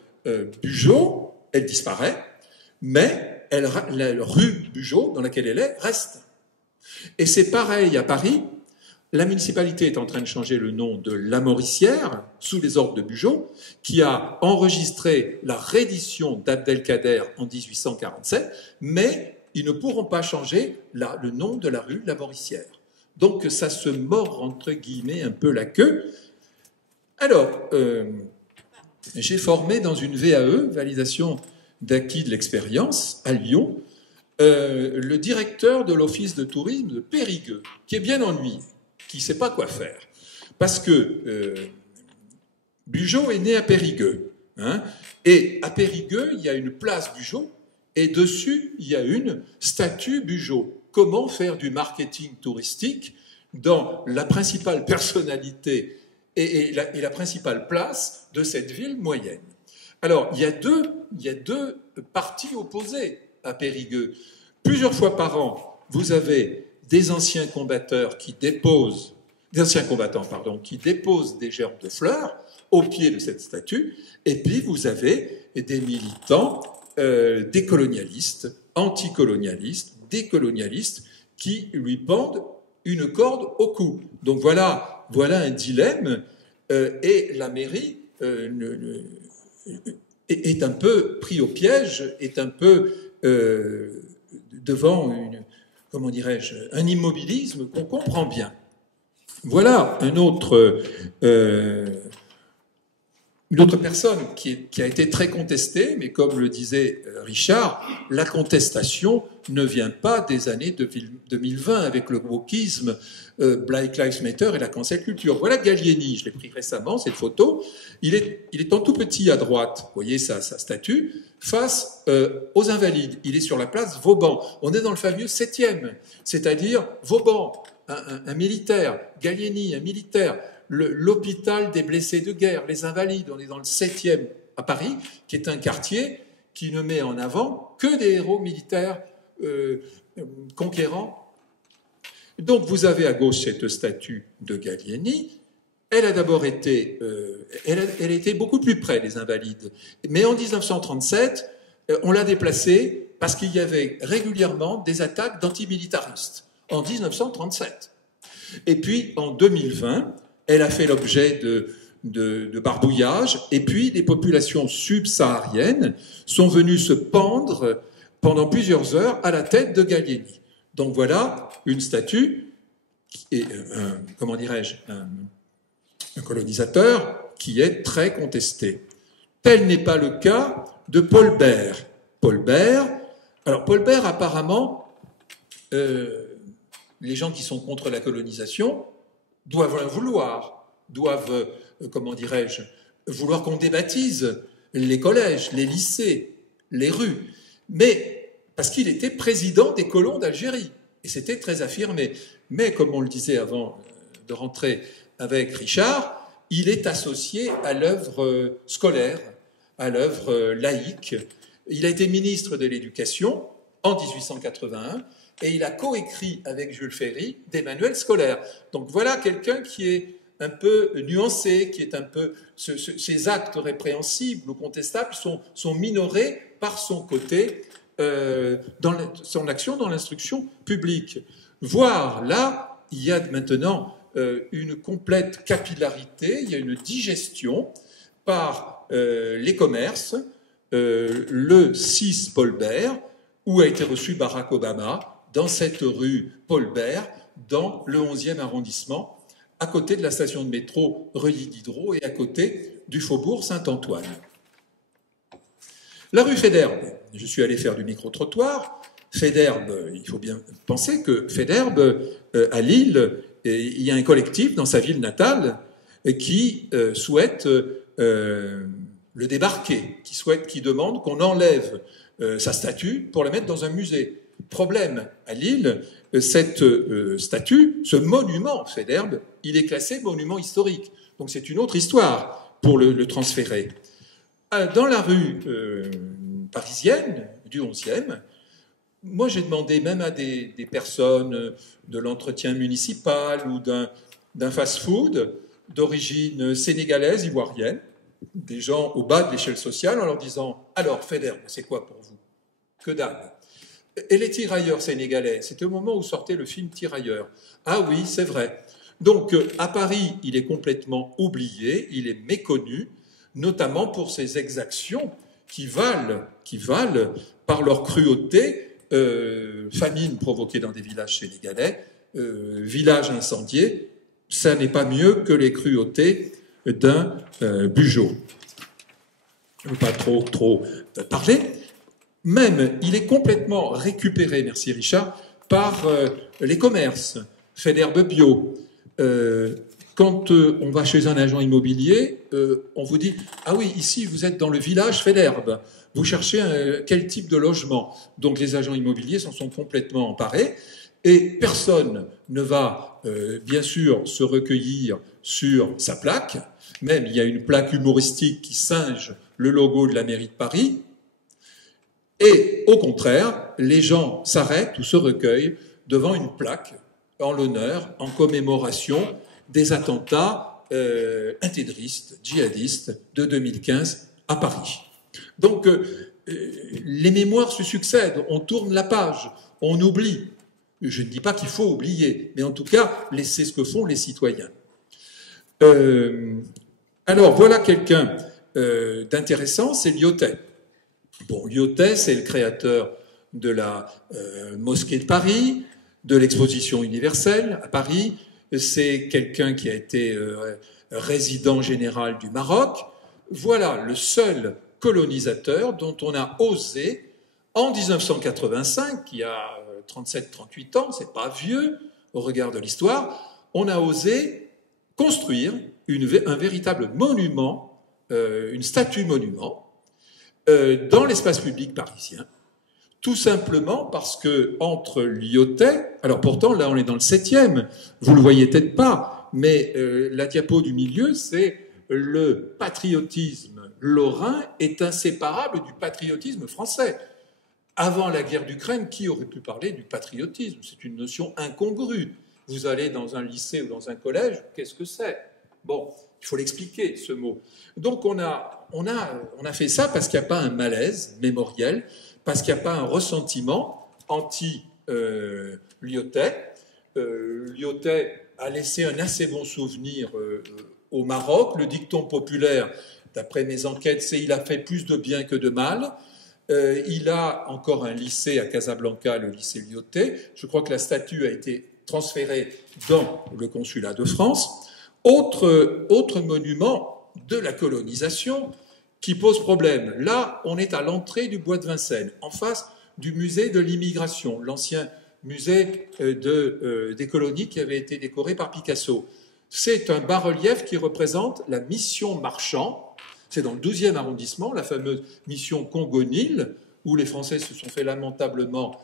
Bugeaud, elle disparaît, mais la rue Bugeaud, dans laquelle elle est, reste. Et c'est pareil à Paris, la municipalité est en train de changer le nom de Lamoricière, sous les ordres de Bugeaud, qui a enregistré la reddition d'Abdelkader en 1847, mais ils ne pourront pas changer le nom de la rue Lamoricière. Donc ça se mord, entre guillemets, un peu la queue. Alors, j'ai formé dans une VAE, validation d'acquis de l'expérience, à Lyon, le directeur de l'office de tourisme de Périgueux, qui est bien ennuyé, qui ne sait pas quoi faire. Parce que Bugeaud est né à Périgueux. Hein, et à Périgueux, il y a une place Bugeaud, et dessus, il y a une statue Bugeaud. Comment faire du marketing touristique dans la principale personnalité et la principale place de cette ville moyenne? Alors, il y a deux parties opposées à Périgueux. Plusieurs fois par an, vous avez des anciens combattants qui déposent des gerbes de fleurs au pied de cette statue, et puis vous avez des militants décolonialistes, anticolonialistes, décolonialistes, qui lui pendent une corde au cou. Donc voilà un dilemme, et la mairie est un peu pris au piège, est un peu devant un immobilisme qu'on comprend bien. Voilà une autre personne qui a été très contestée, mais comme le disait Richard, la contestation ne vient pas des années 2020 avec le wokisme, Black Lives Matter et la cancel culture. Voilà Gallieni, je l'ai pris récemment, cette photo. Il est en tout petit à droite, vous voyez sa statue, face aux Invalides. Il est sur la place Vauban. On est dans le fameux 7e, c'est-à-dire Vauban, un militaire, Gallieni, un militaire, l'hôpital des blessés de guerre, les Invalides. On est dans le 7e à Paris, qui est un quartier qui ne met en avant que des héros militaires conquérants. Donc vous avez à gauche cette statue de Gallieni. Elle a d'abord été, elle a été beaucoup plus près des Invalides. Mais en 1937, on l'a déplacée parce qu'il y avait régulièrement des attaques d'antimilitaristes. En 1937. Et puis, en 2020, elle a fait l'objet de barbouillage, et puis les populations subsahariennes sont venues se pendre pendant plusieurs heures à la tête de Gallieni. Donc voilà une statue, et comment dirais-je, un colonisateur qui est très contesté. Tel n'est pas le cas de Paul Bert. Paul Bert, apparemment, les gens qui sont contre la colonisation doivent le vouloir, doivent, comment dirais-je, vouloir qu'on débaptise les collèges, les lycées, les rues. Mais parce qu'il était président des colons d'Algérie, et c'était très affirmé. Mais comme on le disait avant de rentrer avec Richard, il est associé à l'œuvre scolaire, à l'œuvre laïque. Il a été ministre de l'Éducation en 1881 et il a coécrit avec Jules Ferry des manuels scolaires. Donc voilà quelqu'un qui est un peu nuancé, qui est un peu... Ses actes répréhensibles ou contestables sont minorés par son côté dans son action dans l'instruction publique. Voire là, il y a maintenant une complète capillarité, il y a une digestion par les commerces, le 6 Paul Bert, où a été reçu Barack Obama, dans cette rue Paul Bert, dans le 11e arrondissement, à côté de la station de métro Reuilly Diderot et à côté du faubourg Saint-Antoine. La rue Faidherbe, je suis allé faire du micro-trottoir. Faidherbe, il faut bien penser que Faidherbe, à Lille, il y a un collectif dans sa ville natale qui souhaite le débarquer, qui demande qu'on enlève sa statue pour la mettre dans un musée. Problème, à Lille, cette statue, ce monument Faidherbe, il est classé monument historique. Donc c'est une autre histoire pour le transférer. Dans la rue parisienne du 11e, moi j'ai demandé même à des personnes de l'entretien municipal ou d'un fast-food d'origine sénégalaise, ivoirienne, des gens au bas de l'échelle sociale, en leur disant « Alors, Faidherbe, c'est quoi pour vous ?» Que dalle. Et les tirailleurs sénégalais, c'était au moment où sortait le film Tirailleurs. Ah oui, c'est vrai. Donc, à Paris, il est complètement oublié, il est méconnu, notamment pour ses exactions qui valent par leur cruauté, famine provoquée dans des villages sénégalais, villages incendiés, ça n'est pas mieux que les cruautés d'un Bugeaud. Je ne veux pas trop parler. Même, il est complètement récupéré, merci Richard, par les commerces, Faidherbe Bio. Quand on va chez un agent immobilier, on vous dit « Ah oui, ici, vous êtes dans le village Faidherbe. Vous cherchez quel type de logement ?» Donc les agents immobiliers s'en sont complètement emparés et personne ne va, bien sûr, se recueillir sur sa plaque. Même, il y a une plaque humoristique qui singe le logo de la mairie de Paris. Et au contraire, les gens s'arrêtent ou se recueillent devant une plaque en l'honneur, en commémoration des attentats intégristes, djihadistes de 2015 à Paris. Donc, les mémoires se succèdent, on tourne la page, on oublie. Je ne dis pas qu'il faut oublier, mais en tout cas, c'est ce que font les citoyens. Alors, voilà quelqu'un d'intéressant, c'est Lyautey. Bon, Lyautey, c'est le créateur de la mosquée de Paris, de l'exposition universelle à Paris. C'est quelqu'un qui a été résident général du Maroc. Voilà le seul colonisateur dont on a osé, en 1985, qui a 37-38 ans, c'est pas vieux au regard de l'histoire, on a osé construire un véritable monument, une statue-monument, dans l'espace public parisien, tout simplement parce que entre Lyautey, alors pourtant là on est dans le 7e, vous le voyez peut-être pas, mais la diapo du milieu, c'est le patriotisme lorrain est inséparable du patriotisme français. Avant la guerre d'Ukraine, qui aurait pu parler du patriotisme? C'est une notion incongrue. Vous allez dans un lycée ou dans un collège, qu'est-ce que c'est? Bon, il faut l'expliquer, ce mot. Donc on a fait ça parce qu'il n'y a pas un malaise mémoriel, parce qu'il n'y a pas un ressentiment anti-Lyautey. Lyautey, a laissé un assez bon souvenir au Maroc. Le dicton populaire, d'après mes enquêtes, c'est « il a fait plus de bien que de mal ». Il a encore un lycée à Casablanca, le lycée Lyoté. Je crois que la statue a été transférée dans le consulat de France. Autre monument de la colonisation qui pose problème. Là, on est à l'entrée du bois de Vincennes, en face du musée de l'immigration, l'ancien musée des colonies qui avait été décoré par Picasso. C'est un bas-relief qui représente la mission Marchand. C'est dans le 12e arrondissement, la fameuse mission Congo-Nil, où les Français se sont fait lamentablement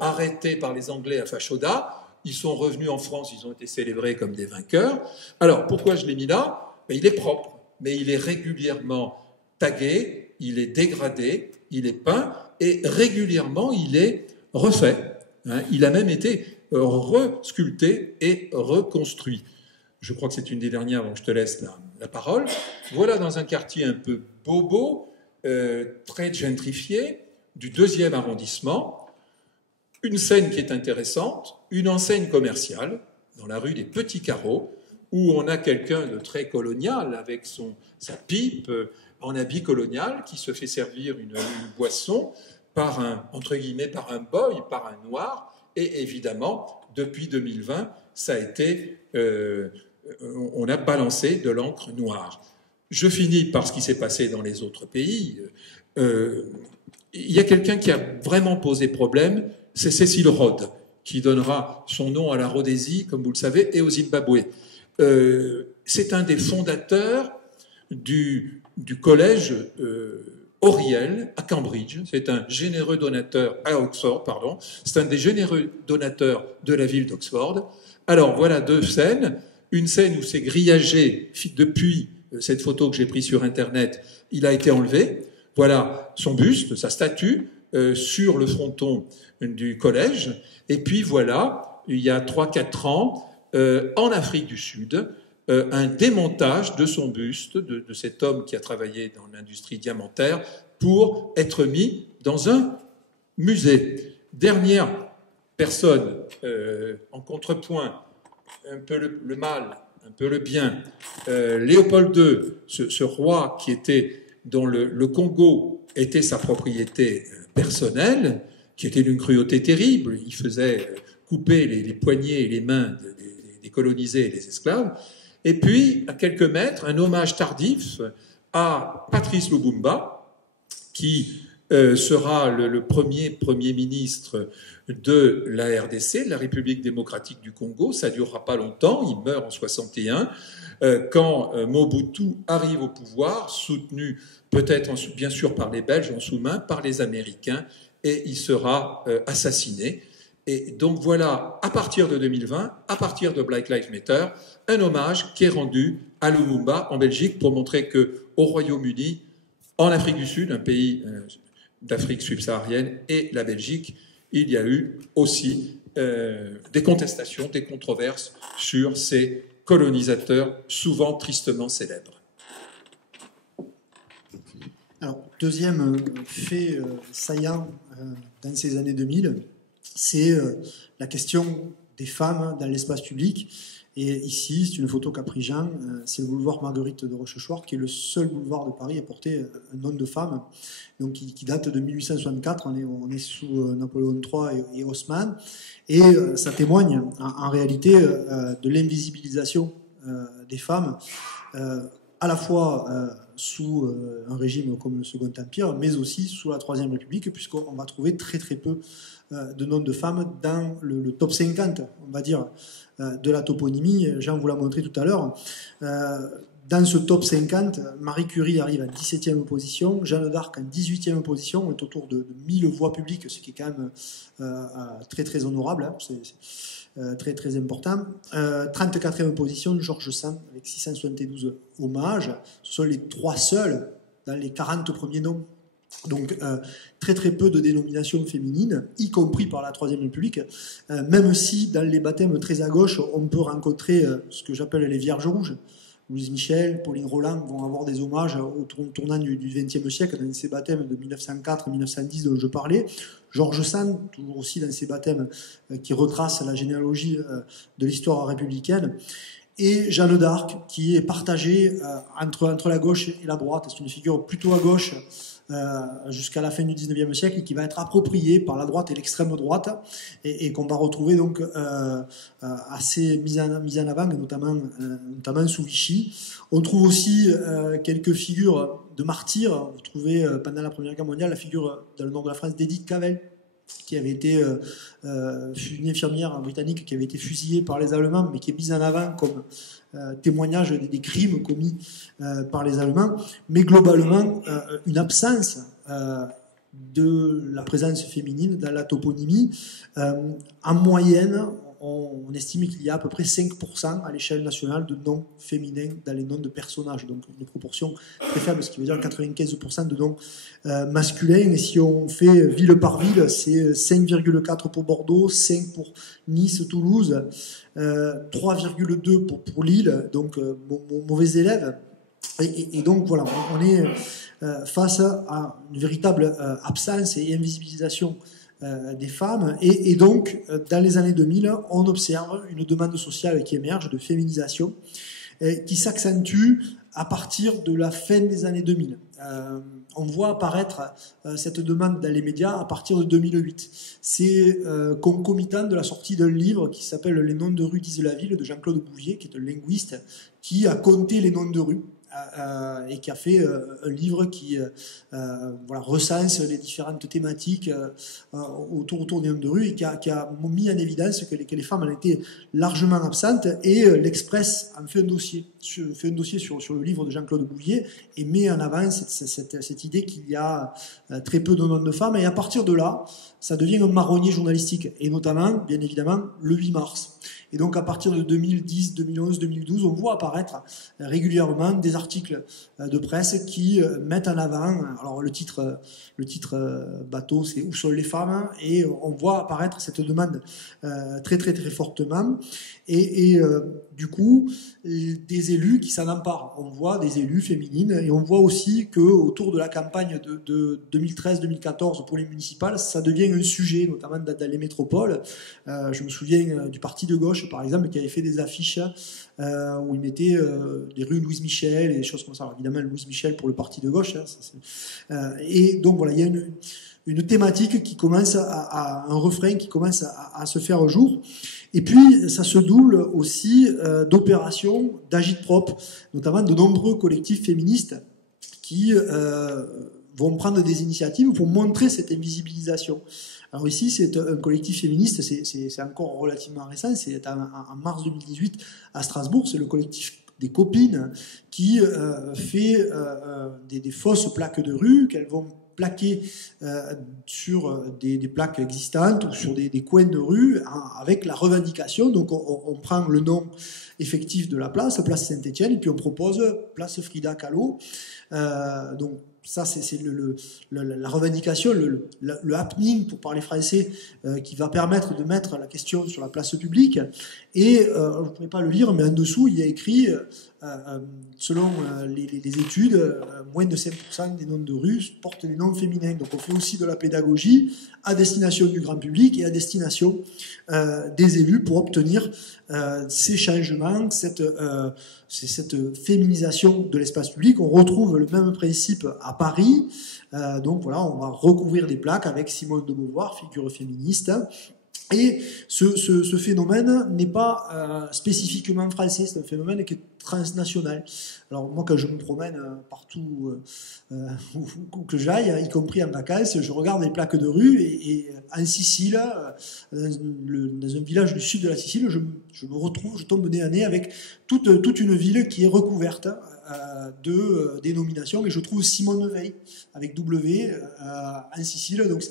arrêter par les Anglais à Fashoda. Ils sont revenus en France, ils ont été célébrés comme des vainqueurs. Alors, pourquoi je l'ai mis là? Il est propre, mais il est régulièrement tagué, il est dégradé, il est peint, et régulièrement, il est refait. Il a même été resculpté et reconstruit. Je crois que c'est une des dernières, avant que je te laisse la parole. Voilà dans un quartier un peu bobo, très gentrifié, du 2e arrondissement, une scène qui est intéressante, une enseigne commerciale, dans la rue des Petits Carreaux, où on a quelqu'un de très colonial, avec sa pipe, en habit colonial, qui se fait servir une boisson par entre guillemets, par un boy, par un noir, et évidemment, depuis 2020, ça a été... on a balancé de l'encre noire. Je finis par ce qui s'est passé dans les autres pays. Il y a quelqu'un qui a vraiment posé problème, c'est Cécile Rhodes, qui donnera son nom à la Rhodésie, comme vous le savez, et au Zimbabwe. C'est un des fondateurs du collège Oriel à Cambridge. C'est un généreux donateur à Oxford, pardon. C'est un des généreux donateurs de la ville d'Oxford. Alors voilà deux scènes. Une scène où c'est grillagé depuis cette photo que j'ai prise sur Internet, il a été enlevé. Voilà son buste, sa statue, sur le fronton du collège. Et puis voilà, il y a 3-4 ans, en Afrique du Sud, un démontage de son buste, de cet homme qui a travaillé dans l'industrie diamantaire, pour être mis dans un musée. Dernière personne, en contrepoint, un peu le mal, un peu le bien. Léopold II, ce roi dont le Congo était sa propriété personnelle, qui était d'une cruauté terrible, il faisait couper les poignets et les mains des colonisés et des esclaves. Et puis, à quelques mètres, un hommage tardif à Patrice Lumumba, qui sera le premier ministre de la RDC, de la République démocratique du Congo. Ça ne durera pas longtemps, il meurt en 61, quand Mobutu arrive au pouvoir, soutenu peut-être bien sûr par les Belges en sous-main, par les Américains, et il sera assassiné. Et donc voilà, à partir de 2020, à partir de Black Lives Matter, un hommage qui est rendu à Lumumba en Belgique pour montrer qu'au Royaume-Uni, en Afrique du Sud, un pays d'Afrique subsaharienne, et la Belgique, il y a eu aussi des contestations, des controverses sur ces colonisateurs souvent tristement célèbres. Alors, deuxième fait saillant dans ces années 2000, c'est la question des femmes dans l'espace public. Et ici, c'est une photo qu'a pris Jean, c'est le boulevard Marguerite de Rochechouart, qui est le seul boulevard de Paris à porter un nom de femme, donc qui date de 1864, on est sous Napoléon III et Haussmann, et ça témoigne en réalité de l'invisibilisation des femmes, à la fois sous un régime comme le Second Empire, mais aussi sous la Troisième République, puisqu'on va trouver très très peu de noms de femmes dans le top 50, on va dire, de la toponymie. Jean vous l'a montré tout à l'heure. Dans ce top 50, Marie Curie arrive en 17e position, Jeanne d'Arc en 18e position, on est autour de 1000 voix publiques, ce qui est quand même très très honorable, hein, c'est très très important. 34e position, Georges Sand avec 672 hommages. Ce sont les 3 seuls dans les 40 premiers noms. Donc très très peu de dénominations féminines, y compris par la Troisième République, même si dans les baptêmes très à gauche, on peut rencontrer ce que j'appelle les Vierges rouges. Louise Michel, Pauline Roland vont avoir des hommages au tournant du XXe siècle dans ces baptêmes de 1904-1910 dont je parlais. Georges Sand, toujours aussi dans ces baptêmes qui retracent la généalogie de l'histoire républicaine. Et Jeanne d'Arc, qui est partagée entre la gauche et la droite. C'est une figure plutôt à gauche jusqu'à la fin du XIXe siècle et qui va être appropriée par la droite et l'extrême droite et qu'on va retrouver donc assez mise en avant, notamment sous Vichy. On trouve aussi quelques figures de martyrs. Vous trouvez pendant la Première Guerre mondiale la figure dans le nord de la France d'Edith Cavell, qui avait été une infirmière britannique qui avait été fusillée par les Allemands, mais qui est mise en avant comme témoignage des crimes commis par les Allemands. Mais globalement, une absence de la présence féminine dans la toponymie. En moyenne, on estime qu'il y a à peu près 5% à l'échelle nationale de noms féminins dans les noms de personnages, donc une proportion très faible, ce qui veut dire 95% de noms masculins. Et si on fait ville par ville, c'est 5,4 pour Bordeaux, 5 pour Nice, Toulouse, 3,2 pour Lille, donc mauvais élève. Et donc voilà, on est face à une véritable absence et invisibilisation des femmes, et donc dans les années 2000 on observe une demande sociale qui émerge de féminisation qui s'accentue à partir de la fin des années 2000. On voit apparaître cette demande dans les médias à partir de 2008. C'est concomitant de la sortie d'un livre qui s'appelle Les noms de rue disent la ville de Jean-Claude Bouvier, qui est un linguiste qui a compté les noms de rue et qui a fait un livre qui recense les différentes thématiques autour des noms de rue et qui a mis en évidence que les femmes en étaient largement absentes, et l'Express en fait un dossier sur le livre de Jean-Claude Bouvier et met en avant cette idée qu'il y a très peu de noms de femmes, et à partir de là ça devient un marronnier journalistique, et notamment bien évidemment le 8 mars. Et donc à partir de 2010, 2011, 2012, on voit apparaître régulièrement des articles de presse qui mettent en avant, alors le titre bateau, c'est Où sont les femmes, et on voit apparaître cette demande très très très fortement, et du coup des élus qui s'en emparent. On voit des élus féminines, et on voit aussi que autour de la campagne de 2013-2014 pour les municipales, ça devient un sujet, notamment dans les métropoles. Je me souviens du parti de gauche par exemple, qui avait fait des affiches où il mettait des rues Louise Michel et des choses comme ça. Alors, évidemment, Louise Michel pour le parti de gauche. Et donc voilà, il y a une thématique qui commence un refrain qui commence à se faire jour. Et puis, ça se double aussi d'opérations d'agit-prop, notamment de nombreux collectifs féministes qui vont prendre des initiatives pour montrer cette invisibilisation. Alors ici, c'est un collectif féministe, c'est encore relativement récent, c'est en mars 2018 à Strasbourg, c'est le collectif des copines qui fait des fausses plaques de rue qu'elles vont plaquer sur des plaques existantes ou sur des coins de rue avec la revendication. Donc on prend le nom effectif de la place Saint-Étienne, et puis on propose place Frida Kahlo. Donc ça, c'est la revendication, le happening, pour parler français, qui va permettre de mettre la question sur la place publique. Et vous ne pouvez pas le lire, mais en dessous, il y a écrit, selon les études, moins de 5% des noms de rue portent des noms féminins. Donc on fait aussi de la pédagogie à destination du grand public et à destination des élus pour obtenir ces changements, cette féminisation de l'espace public. On retrouve le même principe à Paris. Donc voilà, on va recouvrir des plaques avec Simone de Beauvoir, figure féministe. Et ce phénomène n'est pas spécifiquement français, c'est un phénomène qui est transnational. Alors moi, quand je me promène partout où que j'aille, y compris en vacances, je regarde les plaques de rue, et en Sicile, dans un village du sud de la Sicile, je tombe nez à nez avec toute une ville qui est recouverte de dénominations, et je trouve Simone Veil avec W en Sicile, donc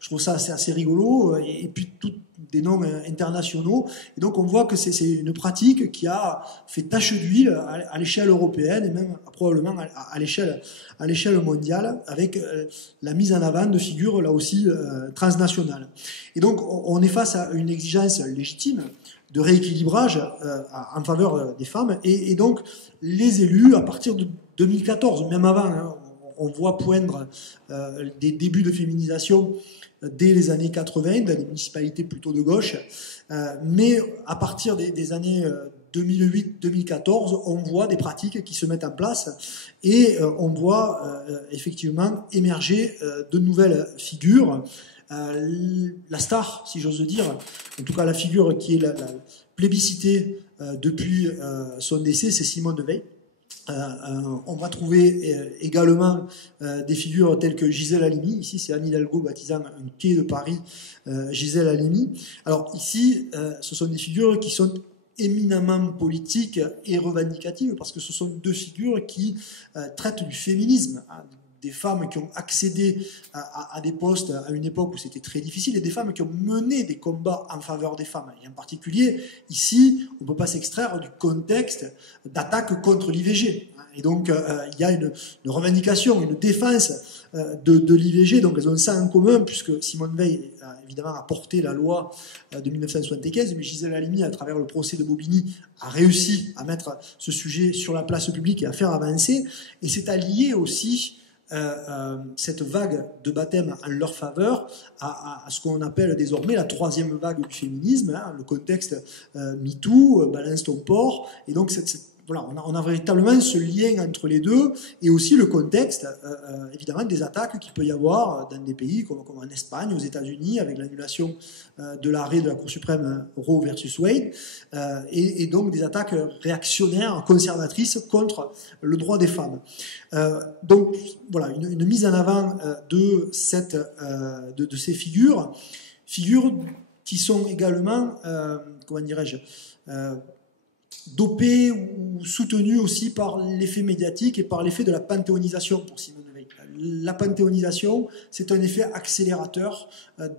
je trouve ça assez rigolo, et puis des noms internationaux, et donc on voit que c'est une pratique qui a fait tache d'huile à l'échelle européenne, et même probablement à l'échelle mondiale, avec la mise en avant de figures là aussi transnationales. Et donc on est face à une exigence légitime rééquilibrage en faveur des femmes. Et donc, les élus, à partir de 2014, même avant, hein, on voit poindre des débuts de féminisation dès les années 80, dans des municipalités plutôt de gauche. Mais à partir des années 2008-2014, on voit des pratiques qui se mettent en place et on voit effectivement émerger de nouvelles figures. La star, si j'ose dire, en tout cas la figure qui est la plébiscitée depuis son décès, c'est Simone Veil. On va trouver également des figures telles que Gisèle Halimi. Ici, c'est Anne Hidalgo baptisant un quai de Paris Gisèle Halimi. Alors ici, ce sont des figures qui sont éminemment politiques et revendicatives parce que ce sont deux figures qui traitent du féminisme, hein, des femmes qui ont accédé à des postes à une époque où c'était très difficile et des femmes qui ont mené des combats en faveur des femmes. Et en particulier, ici, on ne peut pas s'extraire du contexte d'attaque contre l'IVG. Et donc, il y a une revendication, une défense de l'IVG. Donc, elles ont ça en commun, puisque Simone Veil, évidemment, a porté la loi de 1975, mais Gisèle Halimi, à travers le procès de Bobigny, a réussi à mettre ce sujet sur la place publique et à faire avancer. Et c'est allié aussi cette vague de baptême en leur faveur à ce qu'on appelle désormais la troisième vague du féminisme, hein, le contexte MeToo, balance ton porc, et donc voilà, on a véritablement ce lien entre les deux et aussi le contexte, évidemment, des attaques qu'il peut y avoir dans des pays comme en Espagne, aux États-Unis, avec l'annulation de l'arrêt de la Cour suprême Roe versus Wade, et donc des attaques réactionnaires, conservatrices contre le droit des femmes. Donc voilà, une mise en avant de ces figures qui sont également, comment dirais-je, dopé ou soutenu aussi par l'effet médiatique et par l'effet de la panthéonisation pour Simone Veil. La panthéonisation, c'est un effet accélérateur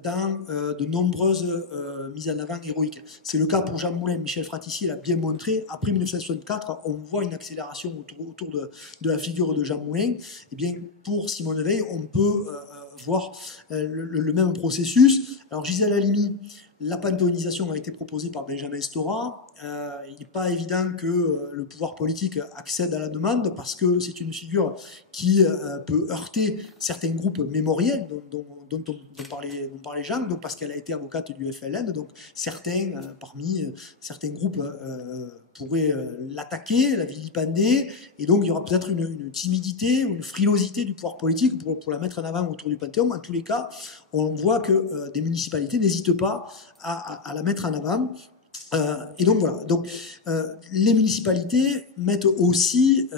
dans de nombreuses mises en avant héroïques. C'est le cas pour Jean Moulin, Michel Fratissi l'a bien montré. Après 1964, on voit une accélération autour de la figure de Jean Moulin. Et bien, pour Simone Veil, on peut voir le même processus. Alors Gisèle Halimi, la panthéonisation a été proposée par Benjamin Stora. Il n'est pas évident que le pouvoir politique accède à la demande parce que c'est une figure qui peut heurter certains groupes mémoriels dont parlait Jean, donc parce qu'elle a été avocate du FLN. Donc certains, parmi certains groupes, pourraient l'attaquer, la vilipender, et donc il y aura peut-être une timidité ou une frilosité du pouvoir politique pour la mettre en avant autour du Panthéon. En tous les cas, on voit que des municipalités n'hésitent pas à la mettre en avant. Et donc voilà. Donc les municipalités mettent aussi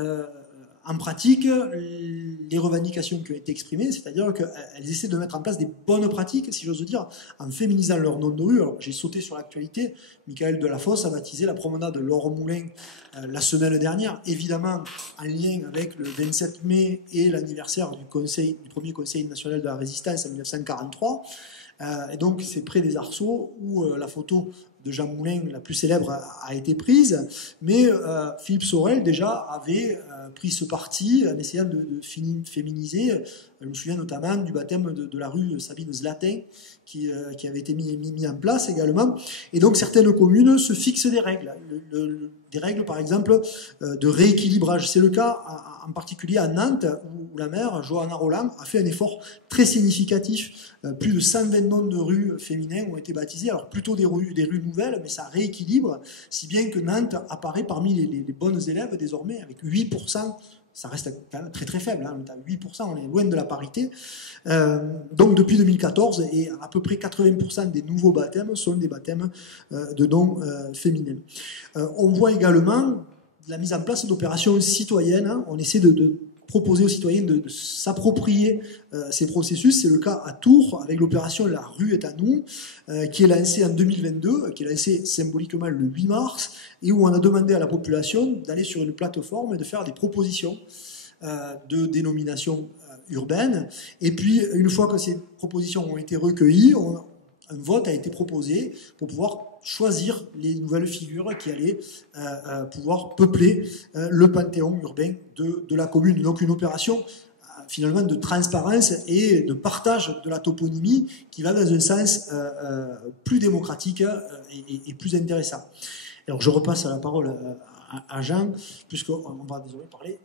en pratique les revendications qui ont été exprimées, c'est-à-dire qu'elles essaient de mettre en place des bonnes pratiques, si j'ose dire, en féminisant leur nom de rue. Alors j'ai sauté sur l'actualité. Michael Delafosse a baptisé la promenade Laure Moulin la semaine dernière, évidemment en lien avec le 27 mai et l'anniversaire du premier Conseil national de la résistance en 1943. Et donc c'est près des Arceaux où la photo de Jean Moulin, la plus célèbre, a été prise, mais Philippe Sorel déjà avait pris ce parti en essayant de féminiser. Je me souviens notamment du baptême de la rue Sabine Zlatin qui avait été mis en place également. Et donc certaines communes se fixent des règles. Des règles, par exemple, de rééquilibrage. C'est le cas en particulier à Nantes, où la maire, Johanna Roland, a fait un effort très significatif. Plus de 120 noms de rues féminins ont été baptisés, alors plutôt des rues nouvelles, mais ça rééquilibre, si bien que Nantes apparaît parmi les bonnes élèves désormais, avec 8%. Ça reste quand même très très faible, hein. 8%, on est loin de la parité. Donc depuis 2014, et à peu près 80% des nouveaux baptêmes sont des baptêmes de noms féminins. On voit également la mise en place d'opérations citoyennes, hein. On essaie de proposer aux citoyens de s'approprier ces processus. C'est le cas à Tours avec l'opération La rue est à nous, qui est lancée en 2022, qui est lancée symboliquement le 8 mars, et où on a demandé à la population d'aller sur une plateforme et de faire des propositions de dénomination urbaine. Et puis, une fois que ces propositions ont été recueillies, un vote a été proposé pour pouvoir choisir les nouvelles figures qui allaient pouvoir peupler le panthéon urbain de la commune. Donc une opération finalement de transparence et de partage de la toponymie qui va dans un sens plus démocratique et plus intéressant. Alors je repasse la parole à Jean, puisqu'on va désormais parler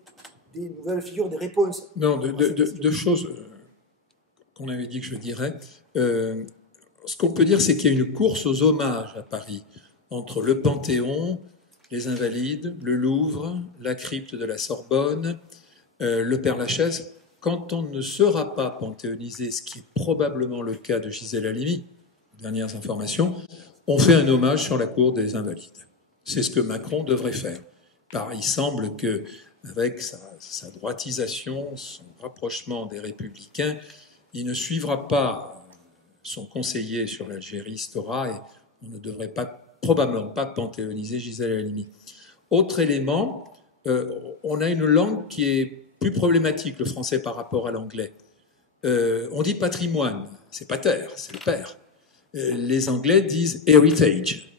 des nouvelles figures, des réponses. Non, deux choses qu'on avait dit que je dirais. Ce qu'on peut dire, c'est qu'il y a une course aux hommages à Paris entre le Panthéon, les Invalides, le Louvre, la crypte de la Sorbonne, le Père-Lachaise. Quand on ne sera pas panthéonisé, ce qui est probablement le cas de Gisèle Halimi, dernières informations, on fait un hommage sur la cour des Invalides. C'est ce que Macron devrait faire. Il semble qu'avec sa droitisation, son rapprochement des Républicains, il ne suivra pas son conseiller sur l'Algérie, Stora, et on ne devrait probablement pas panthéoniser Gisèle Halimi. Autre élément, on a une langue qui est plus problématique, le français par rapport à l'anglais. On dit patrimoine, c'est pater, c'est le père. Les Anglais disent heritage.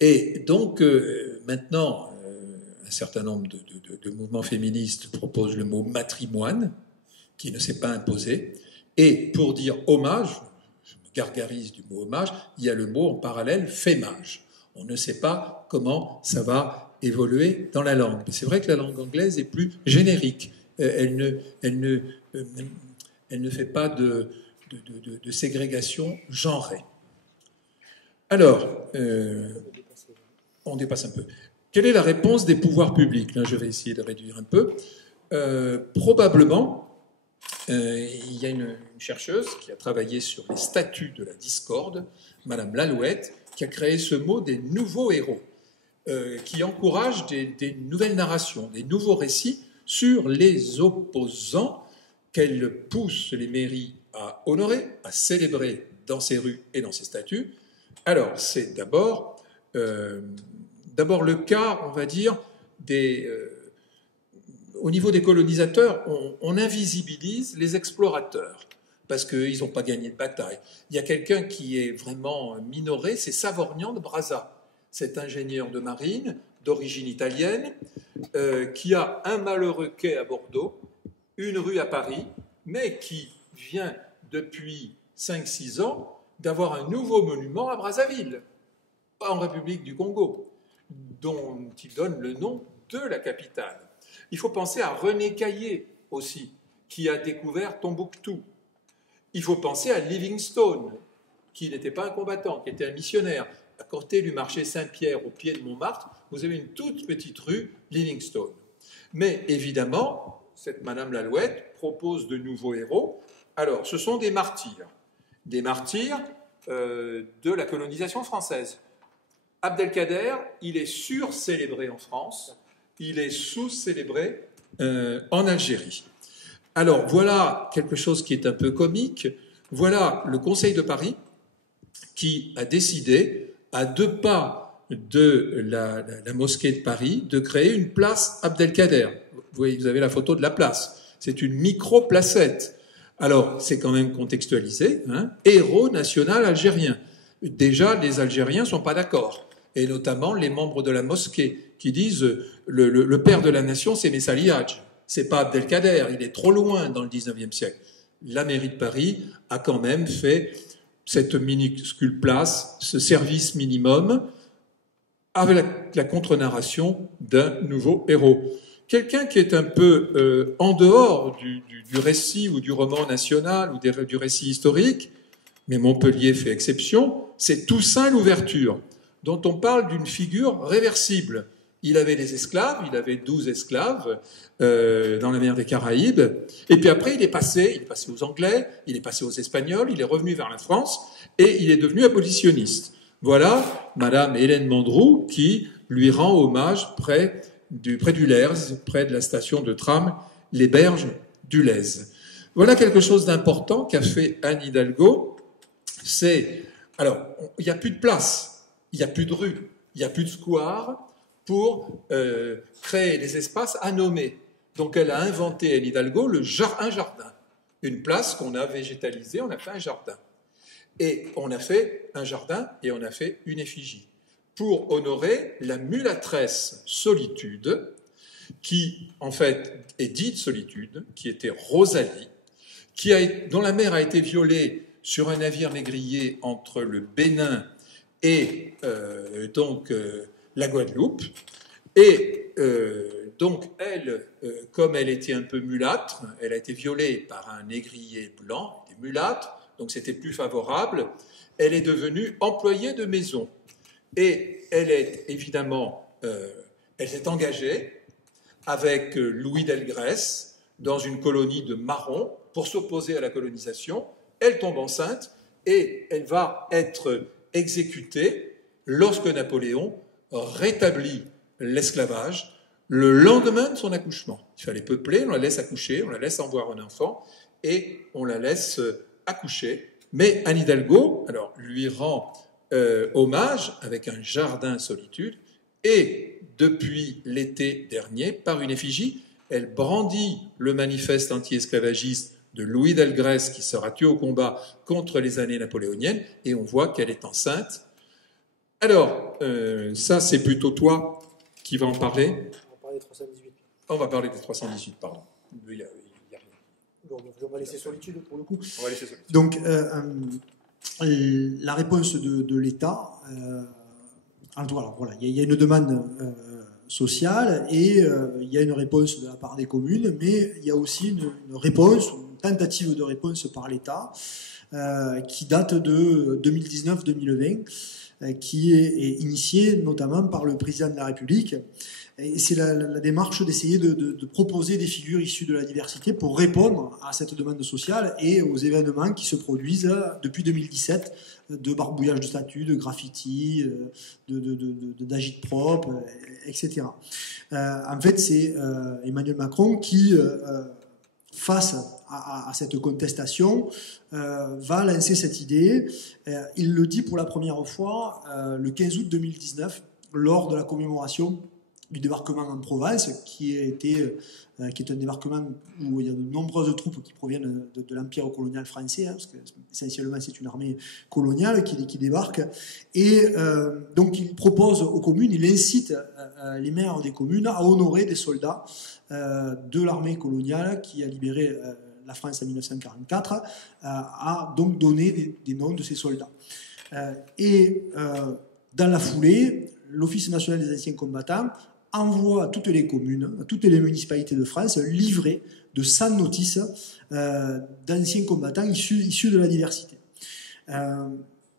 Et donc, maintenant, un certain nombre de mouvements féministes proposent le mot matrimoine, qui ne s'est pas imposé. Et pour dire hommage, je me gargarise du mot hommage, il y a le mot en parallèle fémage. On ne sait pas comment ça va évoluer dans la langue. Mais c'est vrai que la langue anglaise est plus générique. Elle ne fait pas de ségrégation genrée. Alors, on dépasse un peu. Quelle est la réponse des pouvoirs publics? Là, je vais essayer de réduire un peu. Probablement, il y a une chercheuse qui a travaillé sur les statuts de la discorde, Madame Lalouette, qui a créé ce mot des nouveaux héros, qui encourage des nouvelles narrations, des nouveaux récits sur les opposants qu'elle pousse les mairies à honorer, à célébrer dans ses rues et dans ses statuts. Alors, c'est d'abord le cas, on va dire, au niveau des colonisateurs, on invisibilise les explorateurs parce qu'ils n'ont pas gagné de bataille. Il y a quelqu'un qui est vraiment minoré, c'est Savorgnan de Brazza, cet ingénieur de marine d'origine italienne qui a un malheureux quai à Bordeaux, une rue à Paris, mais qui vient depuis 5-6 ans d'avoir un nouveau monument à Brazzaville, en République du Congo, dont il donne le nom de la capitale. Il faut penser à René Caillé aussi, qui a découvert Tombouctou. Il faut penser à Livingstone, qui n'était pas un combattant, qui était un missionnaire. À côté du marché Saint-Pierre, au pied de Montmartre, vous avez une toute petite rue, Livingstone. Mais évidemment, cette Madame Lalouette propose de nouveaux héros. Alors, ce sont des martyrs de la colonisation française. Abdelkader, il est sur-célébré en France, il est sous-célébré en Algérie. Alors, voilà quelque chose qui est un peu comique. Voilà le Conseil de Paris qui a décidé, à 2 pas de la mosquée de Paris, de créer une place Abdelkader. Vous voyez, vous avez la photo de la place. C'est une micro-placette. Alors, c'est quand même contextualisé, hein, héros national algérien. Déjà, les Algériens ne sont pas d'accord, et notamment les membres de la mosquée qui disent le père de la nation, c'est Messali Hadj, c'est pas Abdelkader, il est trop loin dans le 19e siècle. La mairie de Paris a quand même fait cette minuscule place, ce service minimum, avec la contre-narration d'un nouveau héros. Quelqu'un qui est un peu en dehors du récit ou du roman national ou du récit historique, mais Montpellier fait exception, c'est Toussaint Louverture, dont on parle d'une figure réversible. Il avait des esclaves, il avait 12 esclaves dans la mer des Caraïbes, et puis après il est passé aux Anglais, il est passé aux Espagnols, il est revenu vers la France, et il est devenu abolitionniste. Voilà Madame Hélène Mandroux qui lui rend hommage près du Lez, près de la station de tram Les Berges du Lez. Voilà quelque chose d'important qu'a fait Anne Hidalgo. Alors, il n'y a plus de place, il n'y a plus de rue, il n'y a plus de square pour créer des espaces à nommer. Donc, elle a inventé, Anne Hidalgo, un jardin. Une place qu'on a végétalisée, on a fait un jardin. Et on a fait un jardin et on a fait une effigie pour honorer la mulâtresse Solitude, qui, en fait, est dite solitude, qui était Rosalie, dont la mère a été violée sur un navire négrier entre le Bénin et la Guadeloupe. Et donc, elle, comme elle était un peu mulâtre, elle a été violée par un négrier blanc, des mulâtres, donc c'était plus favorable. Elle est devenue employée de maison. Et elle est évidemment, elle s'est engagée avec Louis Delgrès dans une colonie de marrons pour s'opposer à la colonisation. Elle tombe enceinte et elle va être exécutée lorsque Napoléon rétablit l'esclavage le lendemain de son accouchement. Il fallait peupler, on la laisse accoucher, on la laisse avoir un enfant et on la laisse accoucher. Mais Anne Hidalgo, alors, lui rend hommage avec un jardin solitude et depuis l'été dernier, par une effigie, elle brandit le manifeste anti-esclavagiste de Louis Delgrès qui sera tué au combat contre les années napoléoniennes et on voit qu'elle est enceinte. Alors, ça c'est plutôt toi qui vas en parler. On va parler des 318. On va parler des 318, pardon. Il y a rien. Donc, on va laisser solitude pour le coup. On va laisser solitude. Donc, la réponse de l'État, voilà, il y a une demande sociale et il y a une réponse de la part des communes, mais il y a aussi une réponse, une tentative de réponse par l'État qui date de 2019-2020. Qui est initié notamment par le président de la République. Et c'est la démarche d'essayer de proposer des figures issues de la diversité pour répondre à cette demande sociale et aux événements qui se produisent depuis 2017, de barbouillage de statues, de graffiti, d'agite-propre, etc. En fait, c'est Emmanuel Macron qui, face à cette contestation, va lancer cette idée. Il le dit pour la première fois le 15 août 2019, lors de la commémoration du débarquement en Provence, qui est un débarquement où il y a de nombreuses troupes qui proviennent de l'empire colonial français, parce que essentiellement c'est une armée coloniale qui débarque. Et donc il propose aux communes, il incite les maires des communes à honorer des soldats de l'armée coloniale qui a libéré la France en 1944, a donc donné des noms de ces soldats. Dans la foulée, l'Office national des anciens combattants envoie à toutes les communes, à toutes les municipalités de France, livrer de 100 notices d'anciens combattants issus de la diversité.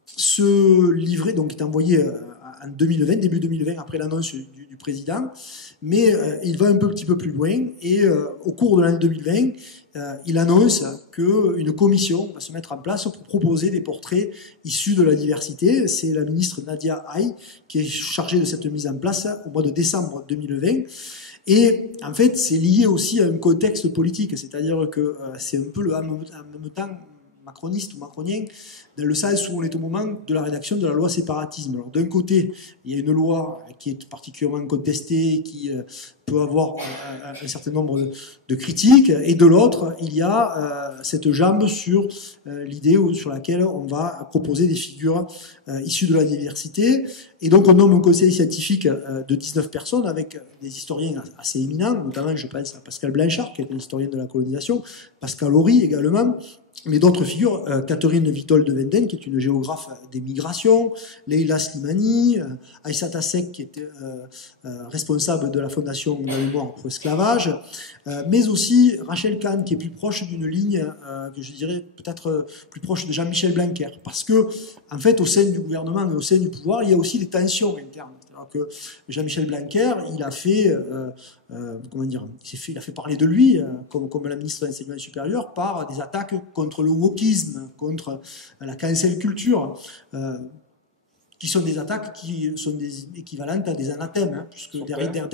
Ce livret donc, est envoyé en 2020, début 2020, après l'annonce du président, mais il va un petit peu plus loin et au cours de l'année 2020, il annonce qu'une commission va se mettre en place pour proposer des portraits issus de la diversité. C'est la ministre Nadia Haye qui est chargée de cette mise en place au mois de décembre 2020. Et en fait, c'est lié aussi à un contexte politique, c'est-à-dire que c'est un peu en même temps macroniste ou macronien, dans le sens où on est au moment de la rédaction de la loi séparatisme. Alors d'un côté, il y a une loi qui est particulièrement contestée, qui peut avoir un certain nombre de critiques, et de l'autre, il y a cette jambe sur l'idée sur laquelle on va proposer des figures issues de la diversité. Et donc on nomme un conseil scientifique de 19 personnes avec des historiens assez éminents, notamment je pense à Pascal Blanchard, qui est un historien de la colonisation, Pascal Horry également, mais d'autres figures, Catherine Vitol de Venden, qui est une géographe des migrations, Leila Slimani, Aïssata Seck, qui était responsable de la Fondation de la mémoire pour l'esclavage, mais aussi Rachel Kahn, qui est plus proche d'une ligne que je dirais peut-être plus proche de Jean-Michel Blanquer, parce que en fait, au sein du gouvernement et au sein du pouvoir, il y a aussi des tensions internes. C'est-à-dire que Jean-Michel Blanquer, il a fait il a fait parler de lui, comme la ministre de l'Enseignement supérieur, par des attaques contre le wokisme, contre la cancel culture, qui sont des attaques qui sont des équivalentes à des anathèmes, hein, puisque derrière,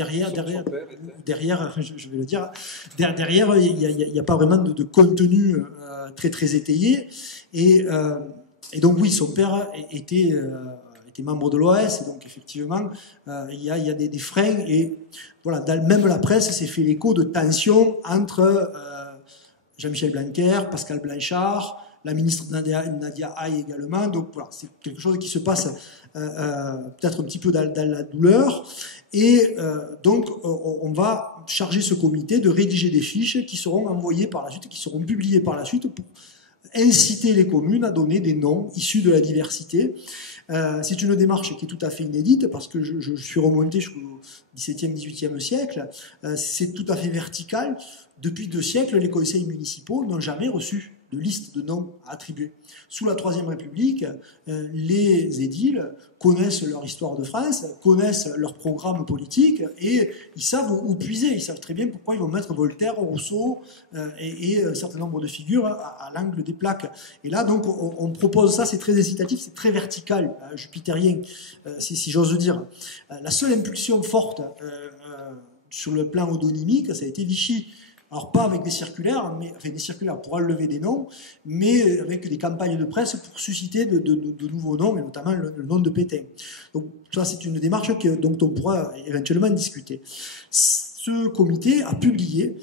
je vais le dire, derrière, il n'y a pas vraiment de contenu très très étayé, et donc oui, son père était membre de l'OAS, donc effectivement, il y a des freins, et voilà, même la presse s'est fait l'écho de tensions entre Jean-Michel Blanquer, Pascal Blanchard la ministre Nadia Haye également. Donc voilà, c'est quelque chose qui se passe peut-être un petit peu dans la douleur. Et donc on va charger ce comité de rédiger des fiches qui seront envoyées par la suite, qui seront publiées par la suite pour inciter les communes à donner des noms issus de la diversité. C'est une démarche qui est tout à fait inédite parce que je suis remonté jusqu'au XVIIe, XVIIIe siècle. C'est tout à fait vertical. Depuis 2 siècles, les conseils municipaux n'ont jamais reçu de liste de noms à attribuer. Sous la Troisième République, les édiles connaissent leur histoire de France, connaissent leur programme politique et ils savent où puiser. Ils savent très bien pourquoi ils vont mettre Voltaire, Rousseau et un certain nombre de figures à l'angle des plaques. Et là, donc, on propose ça, c'est très incitatif, c'est très vertical, jupitérien, si j'ose dire. La seule impulsion forte sur le plan odonymique, ça a été Vichy. Alors pas avec des circulaires, mais enfin des circulaires pour enlever des noms, mais avec des campagnes de presse pour susciter de nouveaux noms, et notamment le nom de Pétain. Donc ça, c'est une démarche dont on pourra éventuellement discuter. Ce comité a publié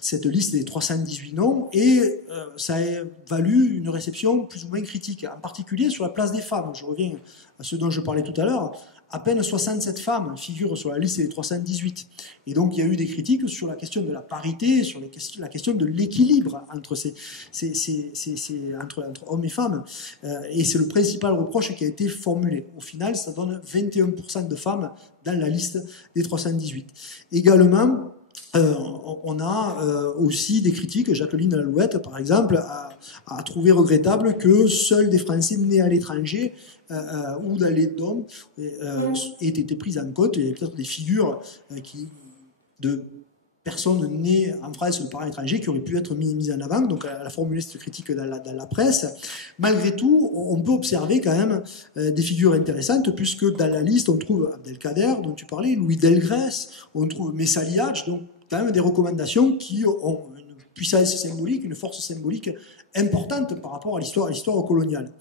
cette liste des 318 noms et ça a valu une réception plus ou moins critique, en particulier sur la place des femmes. Je reviens à ce dont je parlais tout à l'heure. À peine 67 femmes figurent sur la liste des 318. Et donc il y a eu des critiques sur la question de la parité, sur la question de l'équilibre entre, entre hommes et femmes. Et c'est le principal reproche qui a été formulé. Au final, ça donne 21% de femmes dans la liste des 318. Également, on a aussi des critiques. Jacqueline Lalouette, par exemple, a trouvé regrettable que seuls des Français nés à l'étranger ou dans les DOM aient été prises en compte. Il y a peut-être des figures de personnes nées en France ou par étranger qui auraient pu être mises en avant. Donc elle a formulé cette critique dans la presse. Malgré tout, on peut observer quand même des figures intéressantes, puisque dans la liste, on trouve Abdelkader, dont tu parlais, Louis Delgrès, on trouve Messali Hadj, donc quand même des recommandations qui ont une puissance symbolique, une force symbolique importante par rapport à l'histoire coloniale.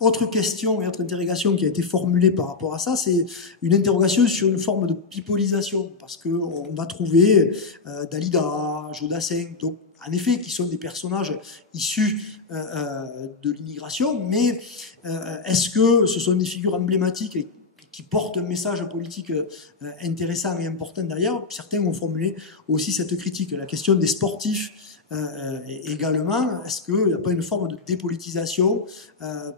Autre question et autre interrogation qui a été formulée par rapport à ça, c'est une interrogation sur une forme de pipolisation, parce qu'on va trouver Dalida, Jodassin, donc en effet qui sont des personnages issus de l'immigration, mais est-ce que ce sont des figures emblématiques et qui portent un message politique intéressant et important derrière? Certains ont formulé aussi cette critique. La question des sportifs également, est-ce qu'il n'y a pas une forme de dépolitisation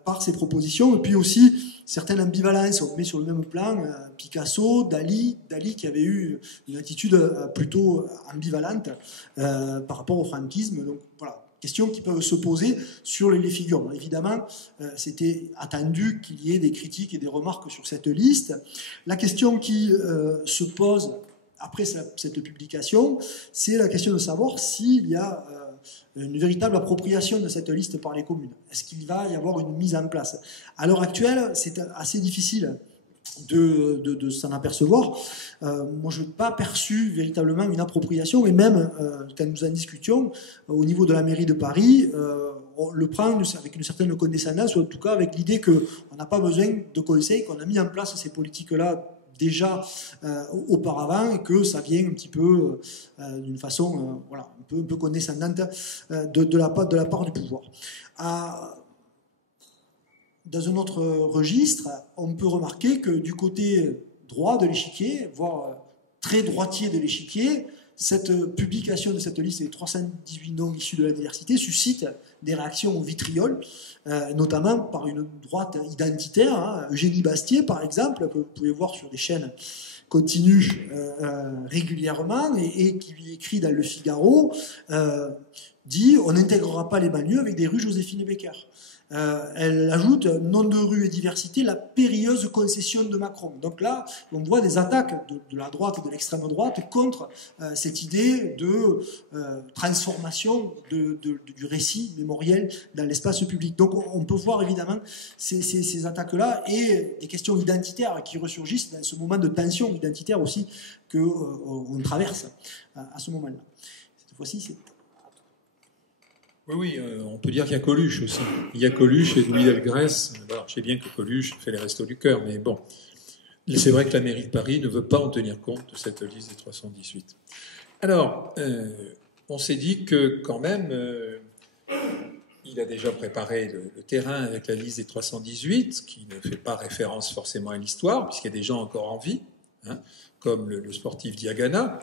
par ces propositions? Et puis aussi certaines ambivalences, on met sur le même plan Picasso, Dali qui avait eu une attitude plutôt ambivalente par rapport au franquisme. Donc voilà, questions qui peuvent se poser sur les figures. Bon, évidemment, c'était attendu qu'il y ait des critiques et des remarques sur cette liste. La question qui se pose après cette publication, c'est la question de savoir s'il y a une véritable appropriation de cette liste par les communes. Est-ce qu'il va y avoir une mise en place? À l'heure actuelle, c'est assez difficile de s'en apercevoir. Moi, je n'ai pas perçu véritablement une appropriation, et même quand nous en discutions, au niveau de la mairie de Paris, on le prend avec une certaine condescendance, ou en tout cas avec l'idée qu'on n'a pas besoin de conseils, qu'on a mis en place ces politiques-là déjà auparavant, et que ça vient un petit peu d'une façon voilà, un peu condescendante de la part du pouvoir. Dans un autre registre, on peut remarquer que du côté droit de l'échiquier, voire très droitier de l'échiquier, cette publication de cette liste des 318 noms issus de la diversité suscite des réactions au vitriol, notamment par une droite identitaire, hein, Eugénie Bastier par exemple, que vous pouvez voir sur des chaînes continues régulièrement, et qui écrit dans Le Figaro, dit « On n'intégrera pas les banlieues avec des rues Joséphine Baker ». Elle ajoute « Nom de rue et diversité, la périlleuse concession de Macron ». Donc là, on voit des attaques de la droite et de l'extrême droite contre cette idée de transformation du récit mémoriel dans l'espace public. Donc on peut voir évidemment ces attaques-là et des questions identitaires qui ressurgissent dans ce moment de tension identitaire aussi qu'on traverse à ce moment-là. Cette fois-ci, c'est... Oui, on peut dire qu'il y a Coluche aussi. Il y a Coluche et Louis Delgrès. Alors, je sais bien que Coluche fait les Restos du Cœur, mais bon. C'est vrai que la mairie de Paris ne veut pas en tenir compte de cette liste des il a déjà préparé le terrain avec la liste des 318, qui ne fait pas référence forcément à l'histoire, puisqu'il y a des gens encore en vie, hein, comme le sportif Diagana.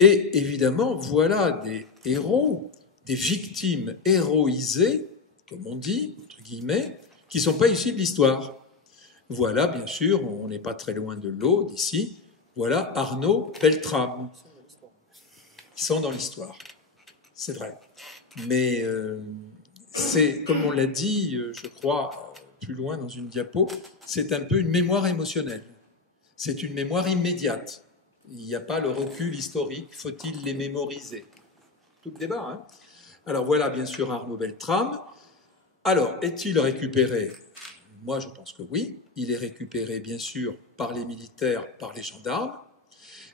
Et évidemment, voilà des héros, des victimes héroïsées, comme on dit, entre guillemets, qui ne sont pas issus de l'histoire. Voilà, bien sûr, on n'est pas très loin de l'eau d'ici, voilà Arnaud Beltrame. Ils sont dans l'histoire, c'est vrai. Mais c'est, comme on l'a dit, je crois, plus loin dans une diapo, c'est un peu une mémoire émotionnelle. C'est une mémoire immédiate. Il n'y a pas le recul historique, faut-il les mémoriser? Tout le débat, hein. Alors voilà, bien sûr, Arnaud Beltrame. Alors, est-il récupéré? Moi, je pense que oui. Il est récupéré, bien sûr, par les militaires, par les gendarmes.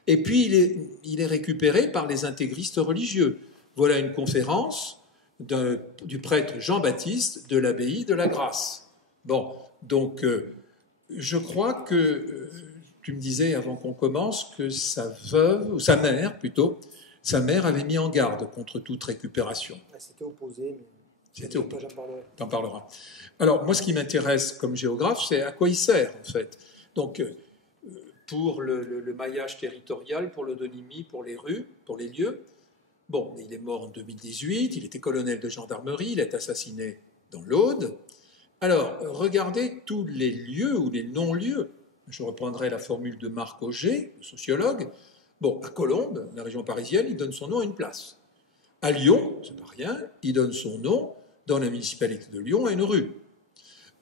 Et puis, il est récupéré par les intégristes religieux. Voilà une conférence du prêtre Jean-Baptiste de l'abbaye de la Grâce. Bon, donc, je crois que, tu me disais avant qu'on commence, que sa veuve, ou sa mère plutôt, sa mère avait mis en garde contre toute récupération. C'était opposé, mais... C'était opposé. T'en parleras. Alors, moi, ce qui m'intéresse comme géographe, c'est à quoi il sert, en fait. Donc, pour le maillage territorial, pour l'odonymie, pour les rues, pour les lieux. Bon, il est mort en 2018, il était colonel de gendarmerie, il est assassiné dans l'Aude. Alors, regardez tous les lieux ou les non-lieux. Je reprendrai la formule de Marc Auger, le sociologue. Bon, à Colombes, la région parisienne, il donne son nom à une place. À Lyon, c'est pas rien, il donne son nom, dans la municipalité de Lyon, à une rue.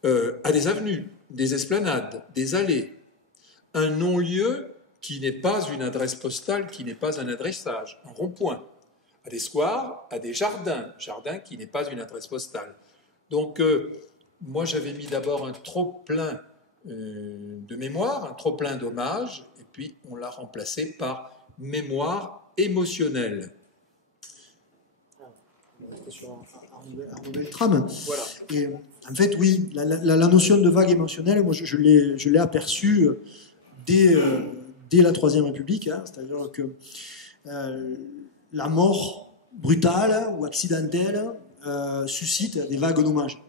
À des avenues, des esplanades, des allées. Un non-lieu qui n'est pas une adresse postale, qui n'est pas un adressage, un rond-point. À des squares, à des jardins, jardin qui n'est pas une adresse postale. Donc, moi, j'avais mis d'abord un trop-plein de mémoire, un trop-plein d'hommages, et puis on l'a remplacé par mémoire émotionnelle. Sur Arnaud Beltrame. Voilà. Et en fait, oui, la notion de vague émotionnelle, moi, je l'ai aperçue dès la Troisième République, hein, c'est-à-dire que la mort brutale ou accidentelle suscite des vagues d'hommages.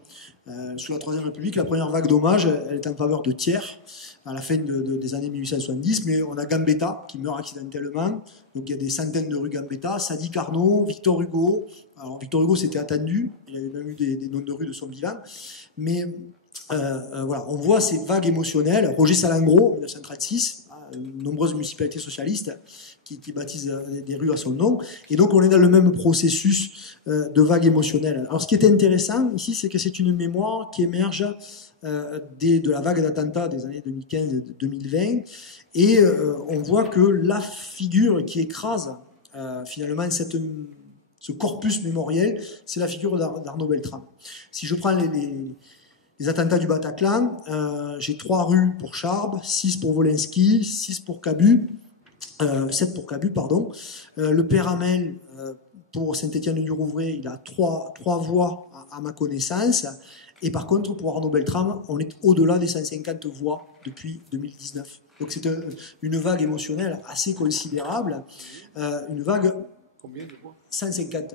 Sous la Troisième République, la première vague d'hommage, elle est en faveur de Thiers, à la fin des années 1870, mais on a Gambetta qui meurt accidentellement, donc il y a des centaines de rues Gambetta, Sadi Carnot, Victor Hugo. Alors Victor Hugo c'était attendu, il y avait même eu des noms de rues de son vivant, mais voilà, on voit ces vagues émotionnelles. Roger Salengro, 1936, nombreuses municipalités socialistes qui baptisent des rues à son nom, et donc on est dans le même processus de vagues émotionnelles. Alors ce qui est intéressant ici, c'est que c'est une mémoire qui émerge de la vague d'attentats des années 2015-2020, et on voit que la figure qui écrase finalement ce corpus mémoriel, c'est la figure d'Arnaud Beltrame. Si je prends les attentats du Bataclan, j'ai 3 rues pour Charbes, 6 pour Wolinski, 7 pour Cabu, pardon. Le père Hamel, pour Saint-Étienne-du-Rouvray, il a 3 voix à ma connaissance. Et par contre, pour Arnaud Beltrame, on est au-delà des 150 voix depuis 2019. Donc c'est une vague émotionnelle assez considérable. Une vague... Combien de voix? 150.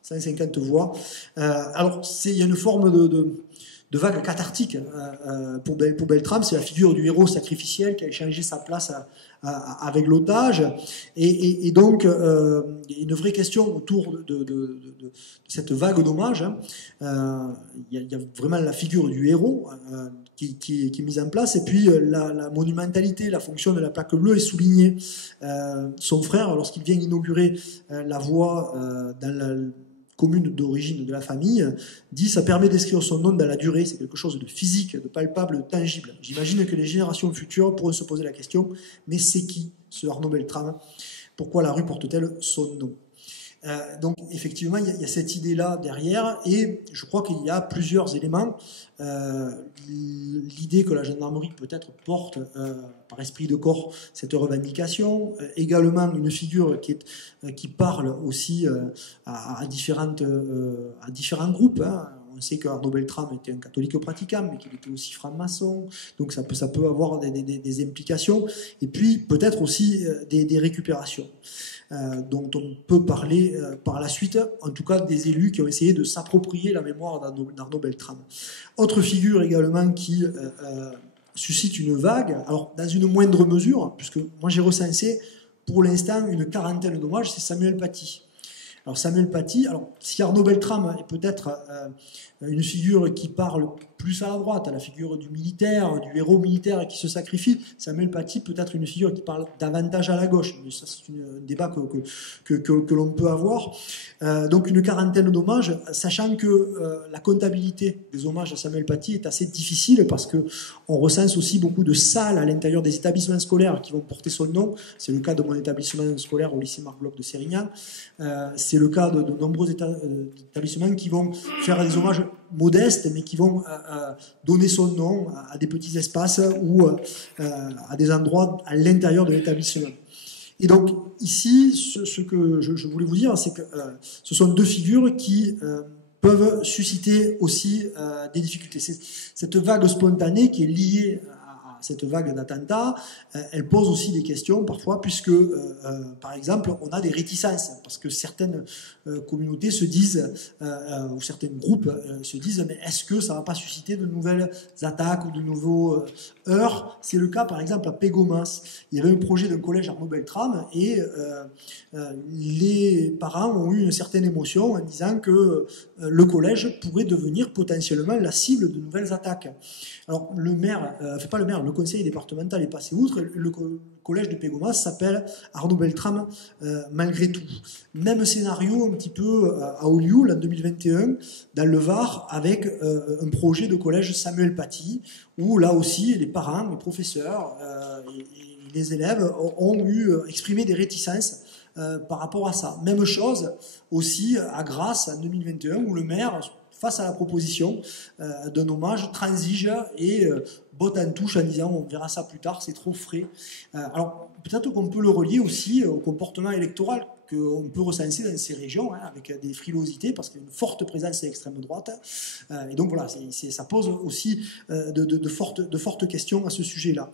150 voix. Alors, il y a une forme de vague cathartique pour Beltrame. C'est la figure du héros sacrificiel qui a échangé sa place avec l'otage. Et donc, il y a une vraie question autour de cette vague d'hommage. Il y a vraiment la figure du héros qui est mise en place. Et puis, la monumentalité, la fonction de la plaque bleue est soulignée. Son frère, lorsqu'il vient inaugurer la voie dans la commune d'origine de la famille, dit « ça permet d'inscrire son nom dans la durée, c'est quelque chose de physique, de palpable, de tangible ». J'imagine que les générations futures pourront se poser la question « mais c'est qui ce Arnaud Beltrame? Pourquoi la rue porte-t-elle son nom ?» Donc effectivement, il y a cette idée-là derrière, et je crois qu'il y a plusieurs éléments. L'idée que la gendarmerie peut-être porte par esprit de corps cette revendication, également une figure qui parle aussi à différents groupes. Hein. On sait qu'Arnaud Beltrame était un catholique pratiquant, mais qu'il était aussi franc-maçon, donc ça peut avoir des implications, et puis peut-être aussi des récupérations dont on peut parler par la suite, en tout cas des élus qui ont essayé de s'approprier la mémoire d'Arnaud Beltrame. Autre figure également qui suscite une vague, alors dans une moindre mesure, puisque moi j'ai recensé pour l'instant une quarantaine d'hommages, c'est Samuel Paty. Alors Samuel Paty, alors si Arnaud Beltrame est peut-être une figure qui parle plus à la droite, à la figure du militaire, du héros militaire qui se sacrifie, Samuel Paty peut être une figure qui parle davantage à la gauche. Mais ça, c'est un débat que l'on peut avoir. Donc une quarantaine d'hommages, sachant que la comptabilité des hommages à Samuel Paty est assez difficile parce qu'on recense aussi beaucoup de salles à l'intérieur des établissements scolaires qui vont porter son nom. C'est le cas de mon établissement scolaire au lycée Marc Bloch de Sérignan. C'est le cas de nombreux établissements qui vont faire des hommages modestes, mais qui vont donner son nom à des petits espaces ou à des endroits à l'intérieur de l'établissement. Et donc ici, ce que je voulais vous dire, c'est que ce sont deux figures qui peuvent susciter aussi des difficultés. Cette vague spontanée qui est liée à cette vague d'attentats, elle pose aussi des questions parfois, puisque, par exemple, on a des réticences, parce que certaines communautés se disent, ou certains groupes se disent, mais est-ce que ça ne va pas susciter de nouvelles attaques ou de nouveaux heurts? C'est le cas, par exemple, à Pégomas. Il y avait un projet d'un collège Arnaud Beltrame, et les parents ont eu une certaine émotion en disant que le collège pourrait devenir potentiellement la cible de nouvelles attaques. Alors, le conseil départemental est passé outre. Le collège de Pégomas s'appelle Arnaud Beltrame malgré tout. Même scénario un petit peu à Olioul en 2021, dans le Var, avec un projet de collège Samuel Paty, où là aussi les parents, les professeurs et les élèves ont exprimé des réticences par rapport à ça. Même chose aussi à Grasse en 2021, où le maire, face à la proposition d'un hommage, transige et botte en touche en disant on verra ça plus tard, c'est trop frais. Alors peut-être qu'on peut le relier aussi au comportement électoral qu'on peut recenser dans ces régions, avec des frilosités, parce qu'il y a une forte présence de l'extrême droite. Et donc voilà, ça pose aussi de fortes questions à ce sujet-là.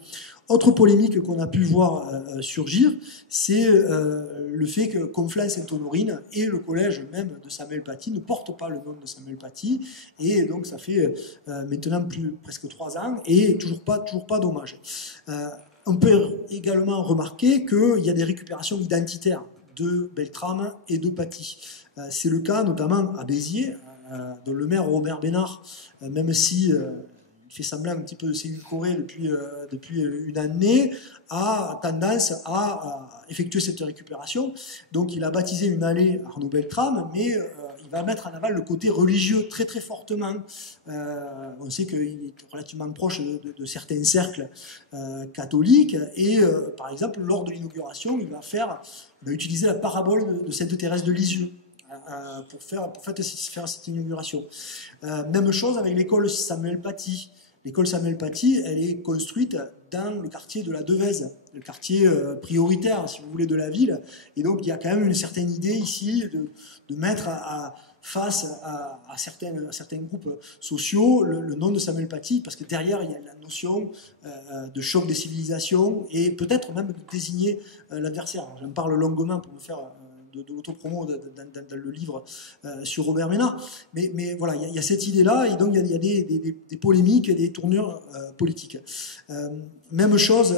Autre polémique qu'on a pu voir surgir, c'est le fait que Conflans-Sainte-Honorine et le collège même de Samuel Paty ne portent pas le nom de Samuel Paty, et donc ça fait maintenant presque 3 ans, et toujours pas d'hommage. On peut également remarquer qu'il y a des récupérations identitaires de Beltrame et de Paty. C'est le cas notamment à Béziers, dont le maire Robert Bénard, même si il fait semblant un petit peu de s'édulcorer depuis une année, a tendance à effectuer cette récupération. Donc il a baptisé une allée Arnaud Beltrame, mais il va mettre en avant le côté religieux très très fortement. On sait qu'il est relativement proche de certains cercles catholiques, et par exemple lors de l'inauguration, il va utiliser la parabole de Sainte Thérèse de Lisieux pour faire cette inauguration. Même chose avec l'école Samuel Paty. L'école Samuel Paty, elle est construite dans le quartier de la Devèze, le quartier prioritaire, si vous voulez, de la ville. Et donc, il y a quand même une certaine idée ici de mettre face à certains groupes sociaux le nom de Samuel Paty, parce que derrière, il y a la notion de choc des civilisations et peut-être même de désigner l'adversaire. J'en parle longuement pour me faire de l'autopromo dans le livre sur Robert Ménard. Mais voilà, il y a cette idée-là, et donc il y a des polémiques et des tournures politiques. Même chose,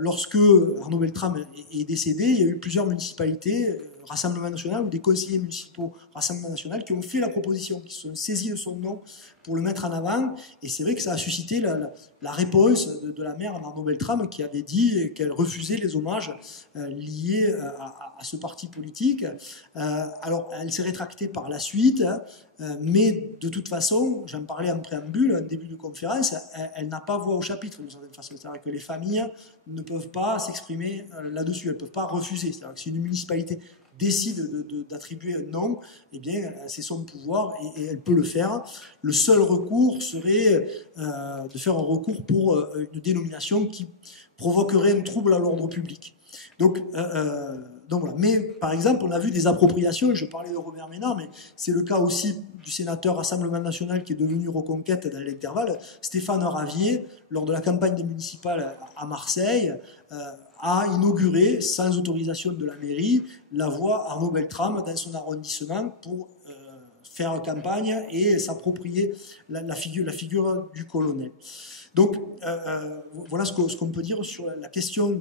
lorsque Arnaud Beltrame est décédé, il y a eu plusieurs municipalités, Rassemblement National, ou des conseillers municipaux Rassemblement National, qui ont fait la proposition, qui se sont saisis de son nom pour le mettre en avant, et c'est vrai que ça a suscité la réponse de la maire Arnaud Beltrame, qui avait dit qu'elle refusait les hommages liés à ce parti politique. Alors, elle s'est rétractée par la suite, mais de toute façon, j'en parlais en préambule, en début de conférence, elle n'a pas voix au chapitre d'une certaine façon. C'est-à-dire que les familles ne peuvent pas s'exprimer là-dessus, elles ne peuvent pas refuser. C'est-à-dire que si une municipalité décide d'attribuer un nom, eh bien, c'est son pouvoir et elle peut le faire. Le seul recours serait de faire un recours pour une dénomination qui provoquerait un trouble à l'ordre public. Donc Donc voilà. Mais par exemple, on a vu des appropriations, je parlais de Robert Ménard, mais c'est le cas aussi du sénateur Rassemblement National qui est devenu Reconquête dans l'intervalle, Stéphane Ravier, lors de la campagne des municipales à Marseille, a inauguré, sans autorisation de la mairie, la voie Arnaud Beltrame dans son arrondissement pour faire campagne et s'approprier la figure du colonel. Donc, voilà ce qu'on peut dire sur la question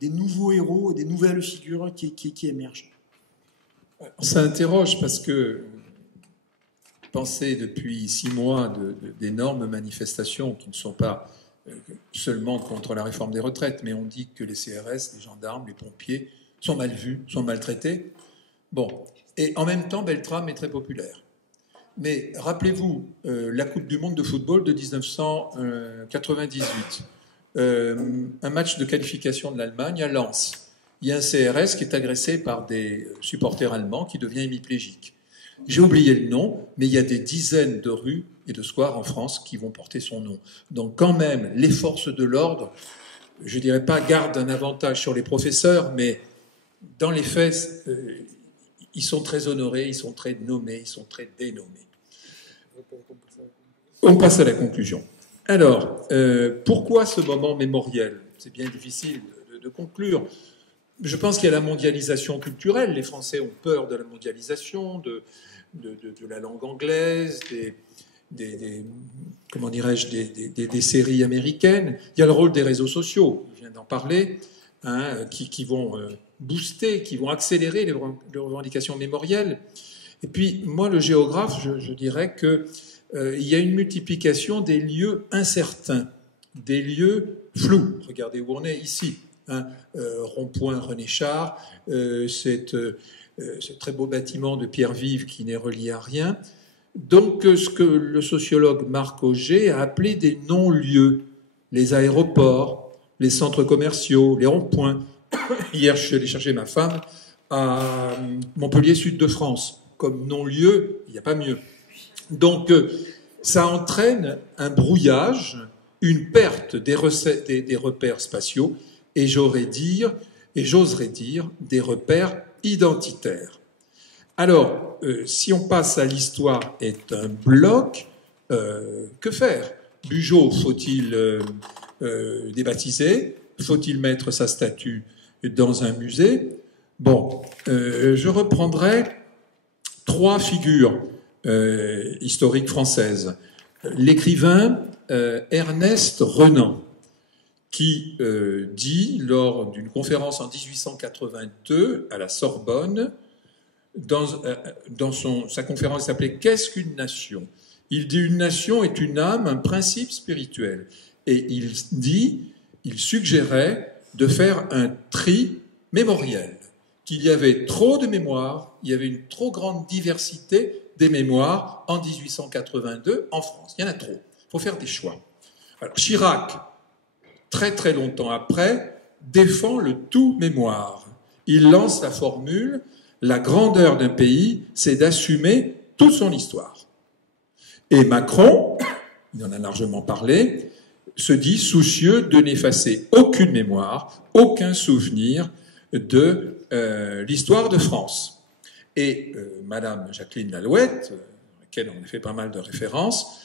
des nouveaux héros et des nouvelles figures qui émergent. Ça interroge parce que penser depuis 6 mois d'énormes manifestations qui ne sont pas seulement contre la réforme des retraites, mais on dit que les CRS, les gendarmes, les pompiers sont mal vus, sont maltraités. Bon, et en même temps, Beltrame est très populaire. Mais rappelez-vous la Coupe du Monde de football de 1998, un match de qualification de l'Allemagne à Lens. Il y a un CRS qui est agressé par des supporters allemands qui devient hémiplégique. J'ai oublié le nom, mais il y a des dizaines de rues et de squares en France qui vont porter son nom. Donc quand même, les forces de l'ordre, je ne dirais pas gardent un avantage sur les professeurs, mais dans les faits, ils sont très honorés, ils sont très nommés, ils sont très dénommés. On passe à la conclusion. Alors, pourquoi ce moment mémoriel? C'est bien difficile de conclure. Je pense qu'il y a la mondialisation culturelle. Les Français ont peur de la mondialisation, de la langue anglaise, comment dirais-je, des séries américaines. Il y a le rôle des réseaux sociaux, je viens d'en parler, hein, qui vont booster, qui vont accélérer les revendications mémorielles. Et puis, moi, le géographe, je dirais qu'il y a une multiplication des lieux incertains, des lieux flous. Regardez où on est ici. Hein, rond-point René Char, ce très beau bâtiment de pierre vive qui n'est relié à rien. Donc, ce que le sociologue Marc Auger a appelé des non-lieux, les aéroports, les centres commerciaux, les ronds-points. Hier, je suis allé chercher ma femme à Montpellier, sud de France. Comme non-lieu, il n'y a pas mieux. Donc, ça entraîne un brouillage, une perte des repères spatiaux, et j'oserais dire, des repères identitaires. Alors, si on passe à l'histoire est un bloc, que faire? Bugeaud, faut-il débaptiser? Faut-il mettre sa statue dans un musée? Bon, je reprendrai 3 figures historiques françaises. L'écrivain Ernest Renan, qui dit, lors d'une conférence en 1882 à la Sorbonne, sa conférence s'appelait « Qu'est-ce qu'une nation ?» Il dit « Une nation est une âme, un principe spirituel. » Et il suggérait de faire un tri mémoriel, qu'il y avait trop de mémoires, il y avait une trop grande diversité des mémoires en 1882 en France. Il y en a trop. Il faut faire des choix. Alors, Chirac, très très longtemps après, défend le tout mémoire. Il lance la formule « La grandeur d'un pays, c'est d'assumer toute son histoire ». Et Macron, il en a largement parlé, se dit soucieux de n'effacer aucune mémoire, aucun souvenir de l'histoire de France. Et Madame Jacqueline Lalouette, à laquelle on a fait pas mal de références,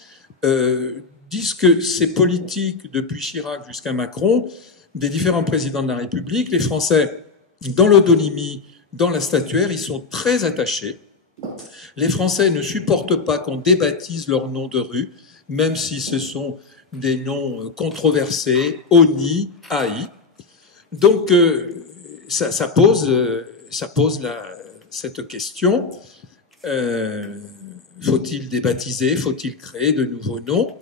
disent que ces politiques, depuis Chirac jusqu'à Macron, des différents présidents de la République, les Français, dans l'odonymie, dans la statuaire, ils sont très attachés. Les Français ne supportent pas qu'on débaptise leurs noms de rue, même si ce sont des noms controversés, honnis, haïs. Donc, ça pose cette question. Faut-il débaptiser? Faut-il créer de nouveaux noms?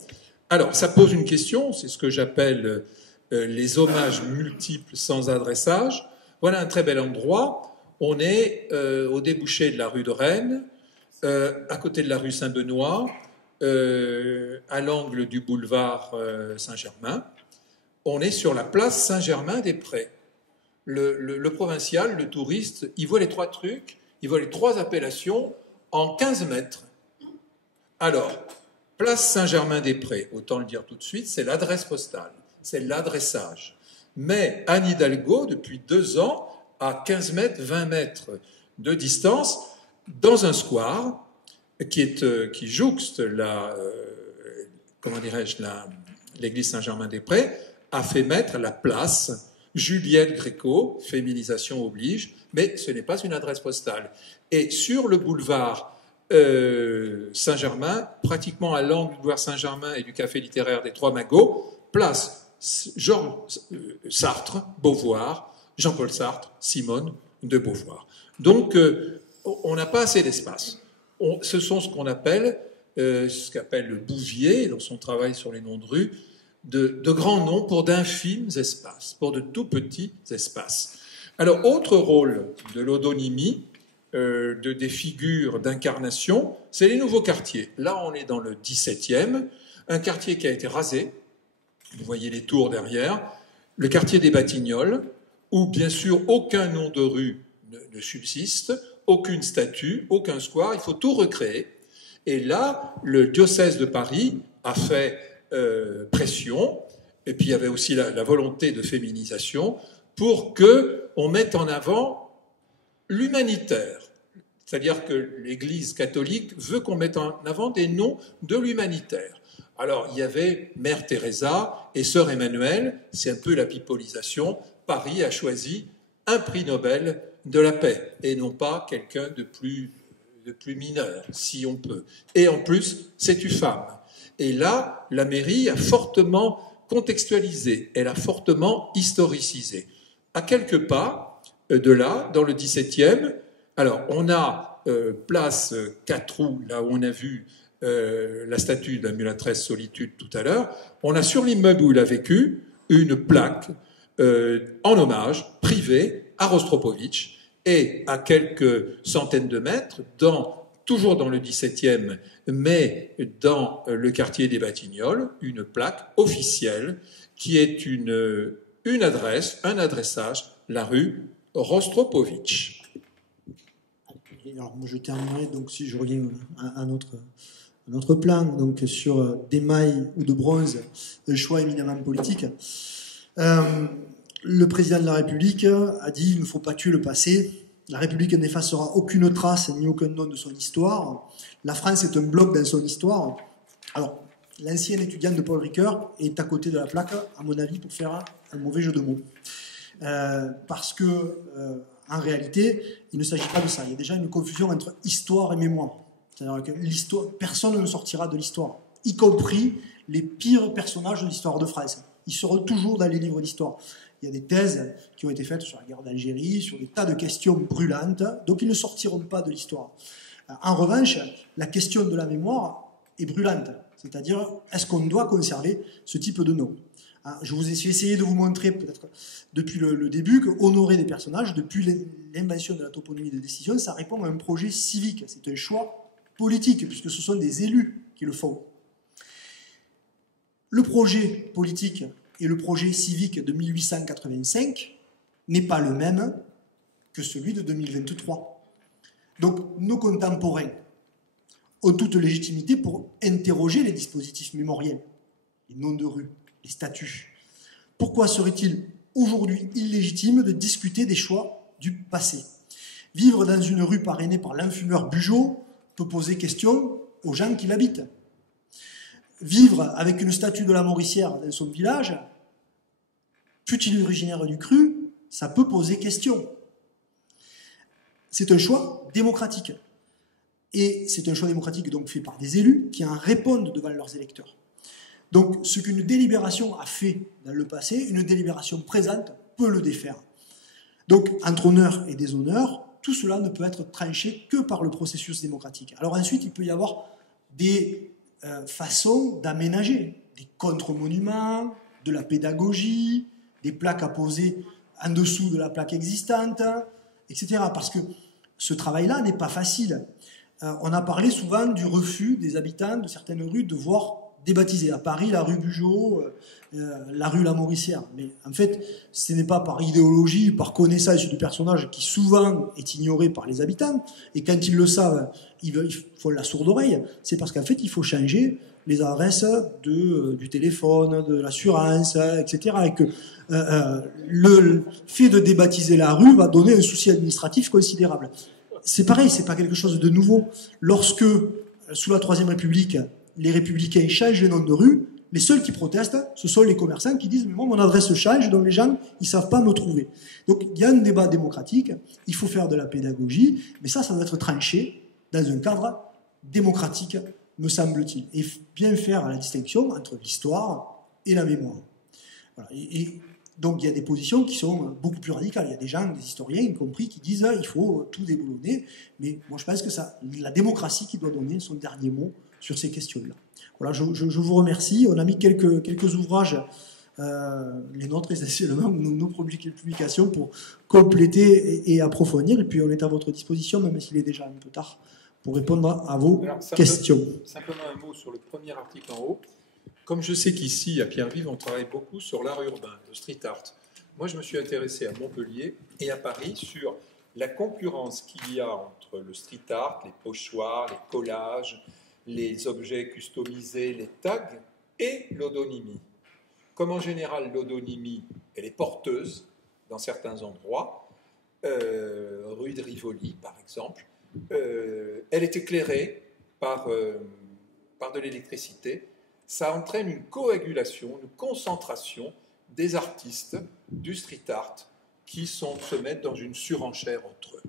Alors, ça pose une question, c'est ce que j'appelle les hommages multiples sans adressage. Voilà un très bel endroit. On est au débouché de la rue de Rennes, à côté de la rue Saint-Benoît, à l'angle du boulevard Saint-Germain. On est sur la place Saint-Germain-des-Prés. Le provincial, le touriste, il voit les 3 trucs, il voit les 3 appellations en 15 mètres. Alors, place Saint-Germain-des-Prés, autant le dire tout de suite, c'est l'adresse postale, c'est l'adressage. Mais Anne Hidalgo, depuis 2 ans, à 15 mètres, 20 mètres de distance, dans un square qui jouxte l'église Saint-Germain-des-Prés, a fait mettre la place Juliette Gréco, féminisation oblige, mais ce n'est pas une adresse postale. Et sur le boulevard Saint-Germain, pratiquement à l'angle du boulevard Saint-Germain et du café littéraire des Trois Magots, place Georges Sartre, Beauvoir, Jean-Paul Sartre, Simone de Beauvoir. Donc, on n'a pas assez d'espace. Ce sont ce qu'on appelle, ce qu'appelle le Bouvier, dans son travail sur les noms de rue, de grands noms pour d'infimes espaces, pour de tout petits espaces. Alors, autre rôle de l'odonymie, des figures d'incarnation, c'est les nouveaux quartiers. Là, on est dans le 17e, un quartier qui a été rasé, vous voyez les tours derrière, le quartier des Batignolles, où bien sûr aucun nom de rue ne subsiste, aucune statue, aucun square, il faut tout recréer. Et là, le diocèse de Paris a fait pression, et puis il y avait aussi la volonté de féminisation, pour qu'on mette en avant l'humanitaire. C'est-à-dire que l'Église catholique veut qu'on mette en avant des noms de l'humanitaire. Alors, il y avait Mère Teresa et Sœur Emmanuelle, c'est un peu la pipolisation. Paris a choisi un prix Nobel de la paix, et non pas quelqu'un de plus mineur, si on peut. Et en plus, c'est une femme. Et là, la mairie a fortement contextualisé, elle a fortement historicisé. À quelques pas de là, dans le 17e, alors on a place 4 roues, là où on a vu la statue de la mulatresse Solitude tout à l'heure, on a sur l'immeuble où il a vécu une plaque en hommage, privée, à Rostropovitch, et à quelques centaines de mètres, toujours dans le 17e, mais dans le quartier des Batignolles, une plaque officielle qui est une adresse, un adressage, la rue Rostropovitch. Alors, moi, je terminerai, donc, si je reviens à notre plan, donc, sur d'émail ou de bronze, un choix éminemment politique. Le président de la République a dit il ne faut pas tuer le passé. La République n'effacera aucune trace ni aucun nom de son histoire. La France est un bloc dans son histoire. Alors, l'ancien étudiant de Paul Ricoeur est à côté de la plaque, à mon avis, pour faire un mauvais jeu de mots. Parce que, en réalité, il ne s'agit pas de ça. Il y a déjà une confusion entre histoire et mémoire. C'est-à-dire que personne ne sortira de l'histoire, y compris les pires personnages de l'histoire de France. Ils seront toujours dans les livres d'histoire. Il y a des thèses qui ont été faites sur la guerre d'Algérie, sur des tas de questions brûlantes, donc ils ne sortiront pas de l'histoire. En revanche, la question de la mémoire est brûlante, c'est-à-dire est-ce qu'on doit conserver ce type de nom? Je vous ai essayé de vous montrer, peut-être depuis le début, qu'honorer des personnages, depuis l'invention de la toponymie de décision, ça répond à un projet civique, c'est un choix politique, puisque ce sont des élus qui le font. Le projet politique et le projet civique de 1885 n'est pas le même que celui de 2023. Donc nos contemporains ont toute légitimité pour interroger les dispositifs mémoriels, les noms de rue, les statuts. Pourquoi serait-il aujourd'hui illégitime de discuter des choix du passé? Vivre dans une rue parrainée par l'enfumeur Bugeaud peut poser question aux gens qui l'habitent. Vivre avec une statue de la Mauricière dans son village, fut-il originaire du Cru, ça peut poser question. C'est un choix démocratique. Et c'est un choix démocratique donc fait par des élus qui en répondent devant leurs électeurs. Donc ce qu'une délibération a fait dans le passé, une délibération présente peut le défaire. Donc entre honneur et déshonneur, tout cela ne peut être tranché que par le processus démocratique. Alors ensuite, il peut y avoir des façons d'aménager, des contre-monuments, de la pédagogie, des plaques à poser en dessous de la plaque existante, etc. Parce que ce travail-là n'est pas facile. On a parlé souvent du refus des habitants de certaines rues de voir débaptiser à Paris la rue Bugeaud, la rue La Mauricière. Mais en fait, ce n'est pas par idéologie, par connaissance du personnage qui souvent est ignoré par les habitants, et quand ils le savent, ils font la sourde oreille. C'est parce qu'en fait, il faut changer les adresses du téléphone, de l'assurance, etc. Et que le fait de débaptiser la rue va donner un souci administratif considérable. C'est pareil, c'est pas quelque chose de nouveau. Lorsque, sous la Troisième République, les républicains changent les noms de rue, les seuls qui protestent, ce sont les commerçants qui disent « mais moi, mon adresse change, donc les gens, ils savent pas me trouver ». Donc, il y a un débat démocratique, il faut faire de la pédagogie, mais ça doit être tranché dans un cadre démocratique, me semble-t-il, et bien faire la distinction entre l'histoire et la mémoire. Voilà. Et donc, il y a des positions qui sont beaucoup plus radicales. Il y a des gens, des historiens, y compris, qui disent il faut tout déboulonner. Mais moi, je pense que c'est la démocratie qui doit donner son dernier mot sur ces questions-là. Voilà, je vous remercie. On a mis quelques ouvrages, les nôtres essentiellement, nos publications, pour compléter et approfondir. Et puis, on est à votre disposition, même s'il est déjà un peu tard, pour répondre à vos questions. Simplement un mot sur le premier article en haut. Comme je sais qu'ici, à Pierre-Vive, on travaille beaucoup sur l'art urbain, le street art. Moi, je me suis intéressé à Montpellier et à Paris sur la concurrence qu'il y a entre le street art, les pochoirs, les collages, les objets customisés, les tags et l'odonymie. Comme en général, l'odonymie, elle est porteuse dans certains endroits, rue de Rivoli, par exemple, elle est éclairée par de l'électricité. Ça entraîne une coagulation, une concentration des artistes du street art qui se mettent dans une surenchère entre eux.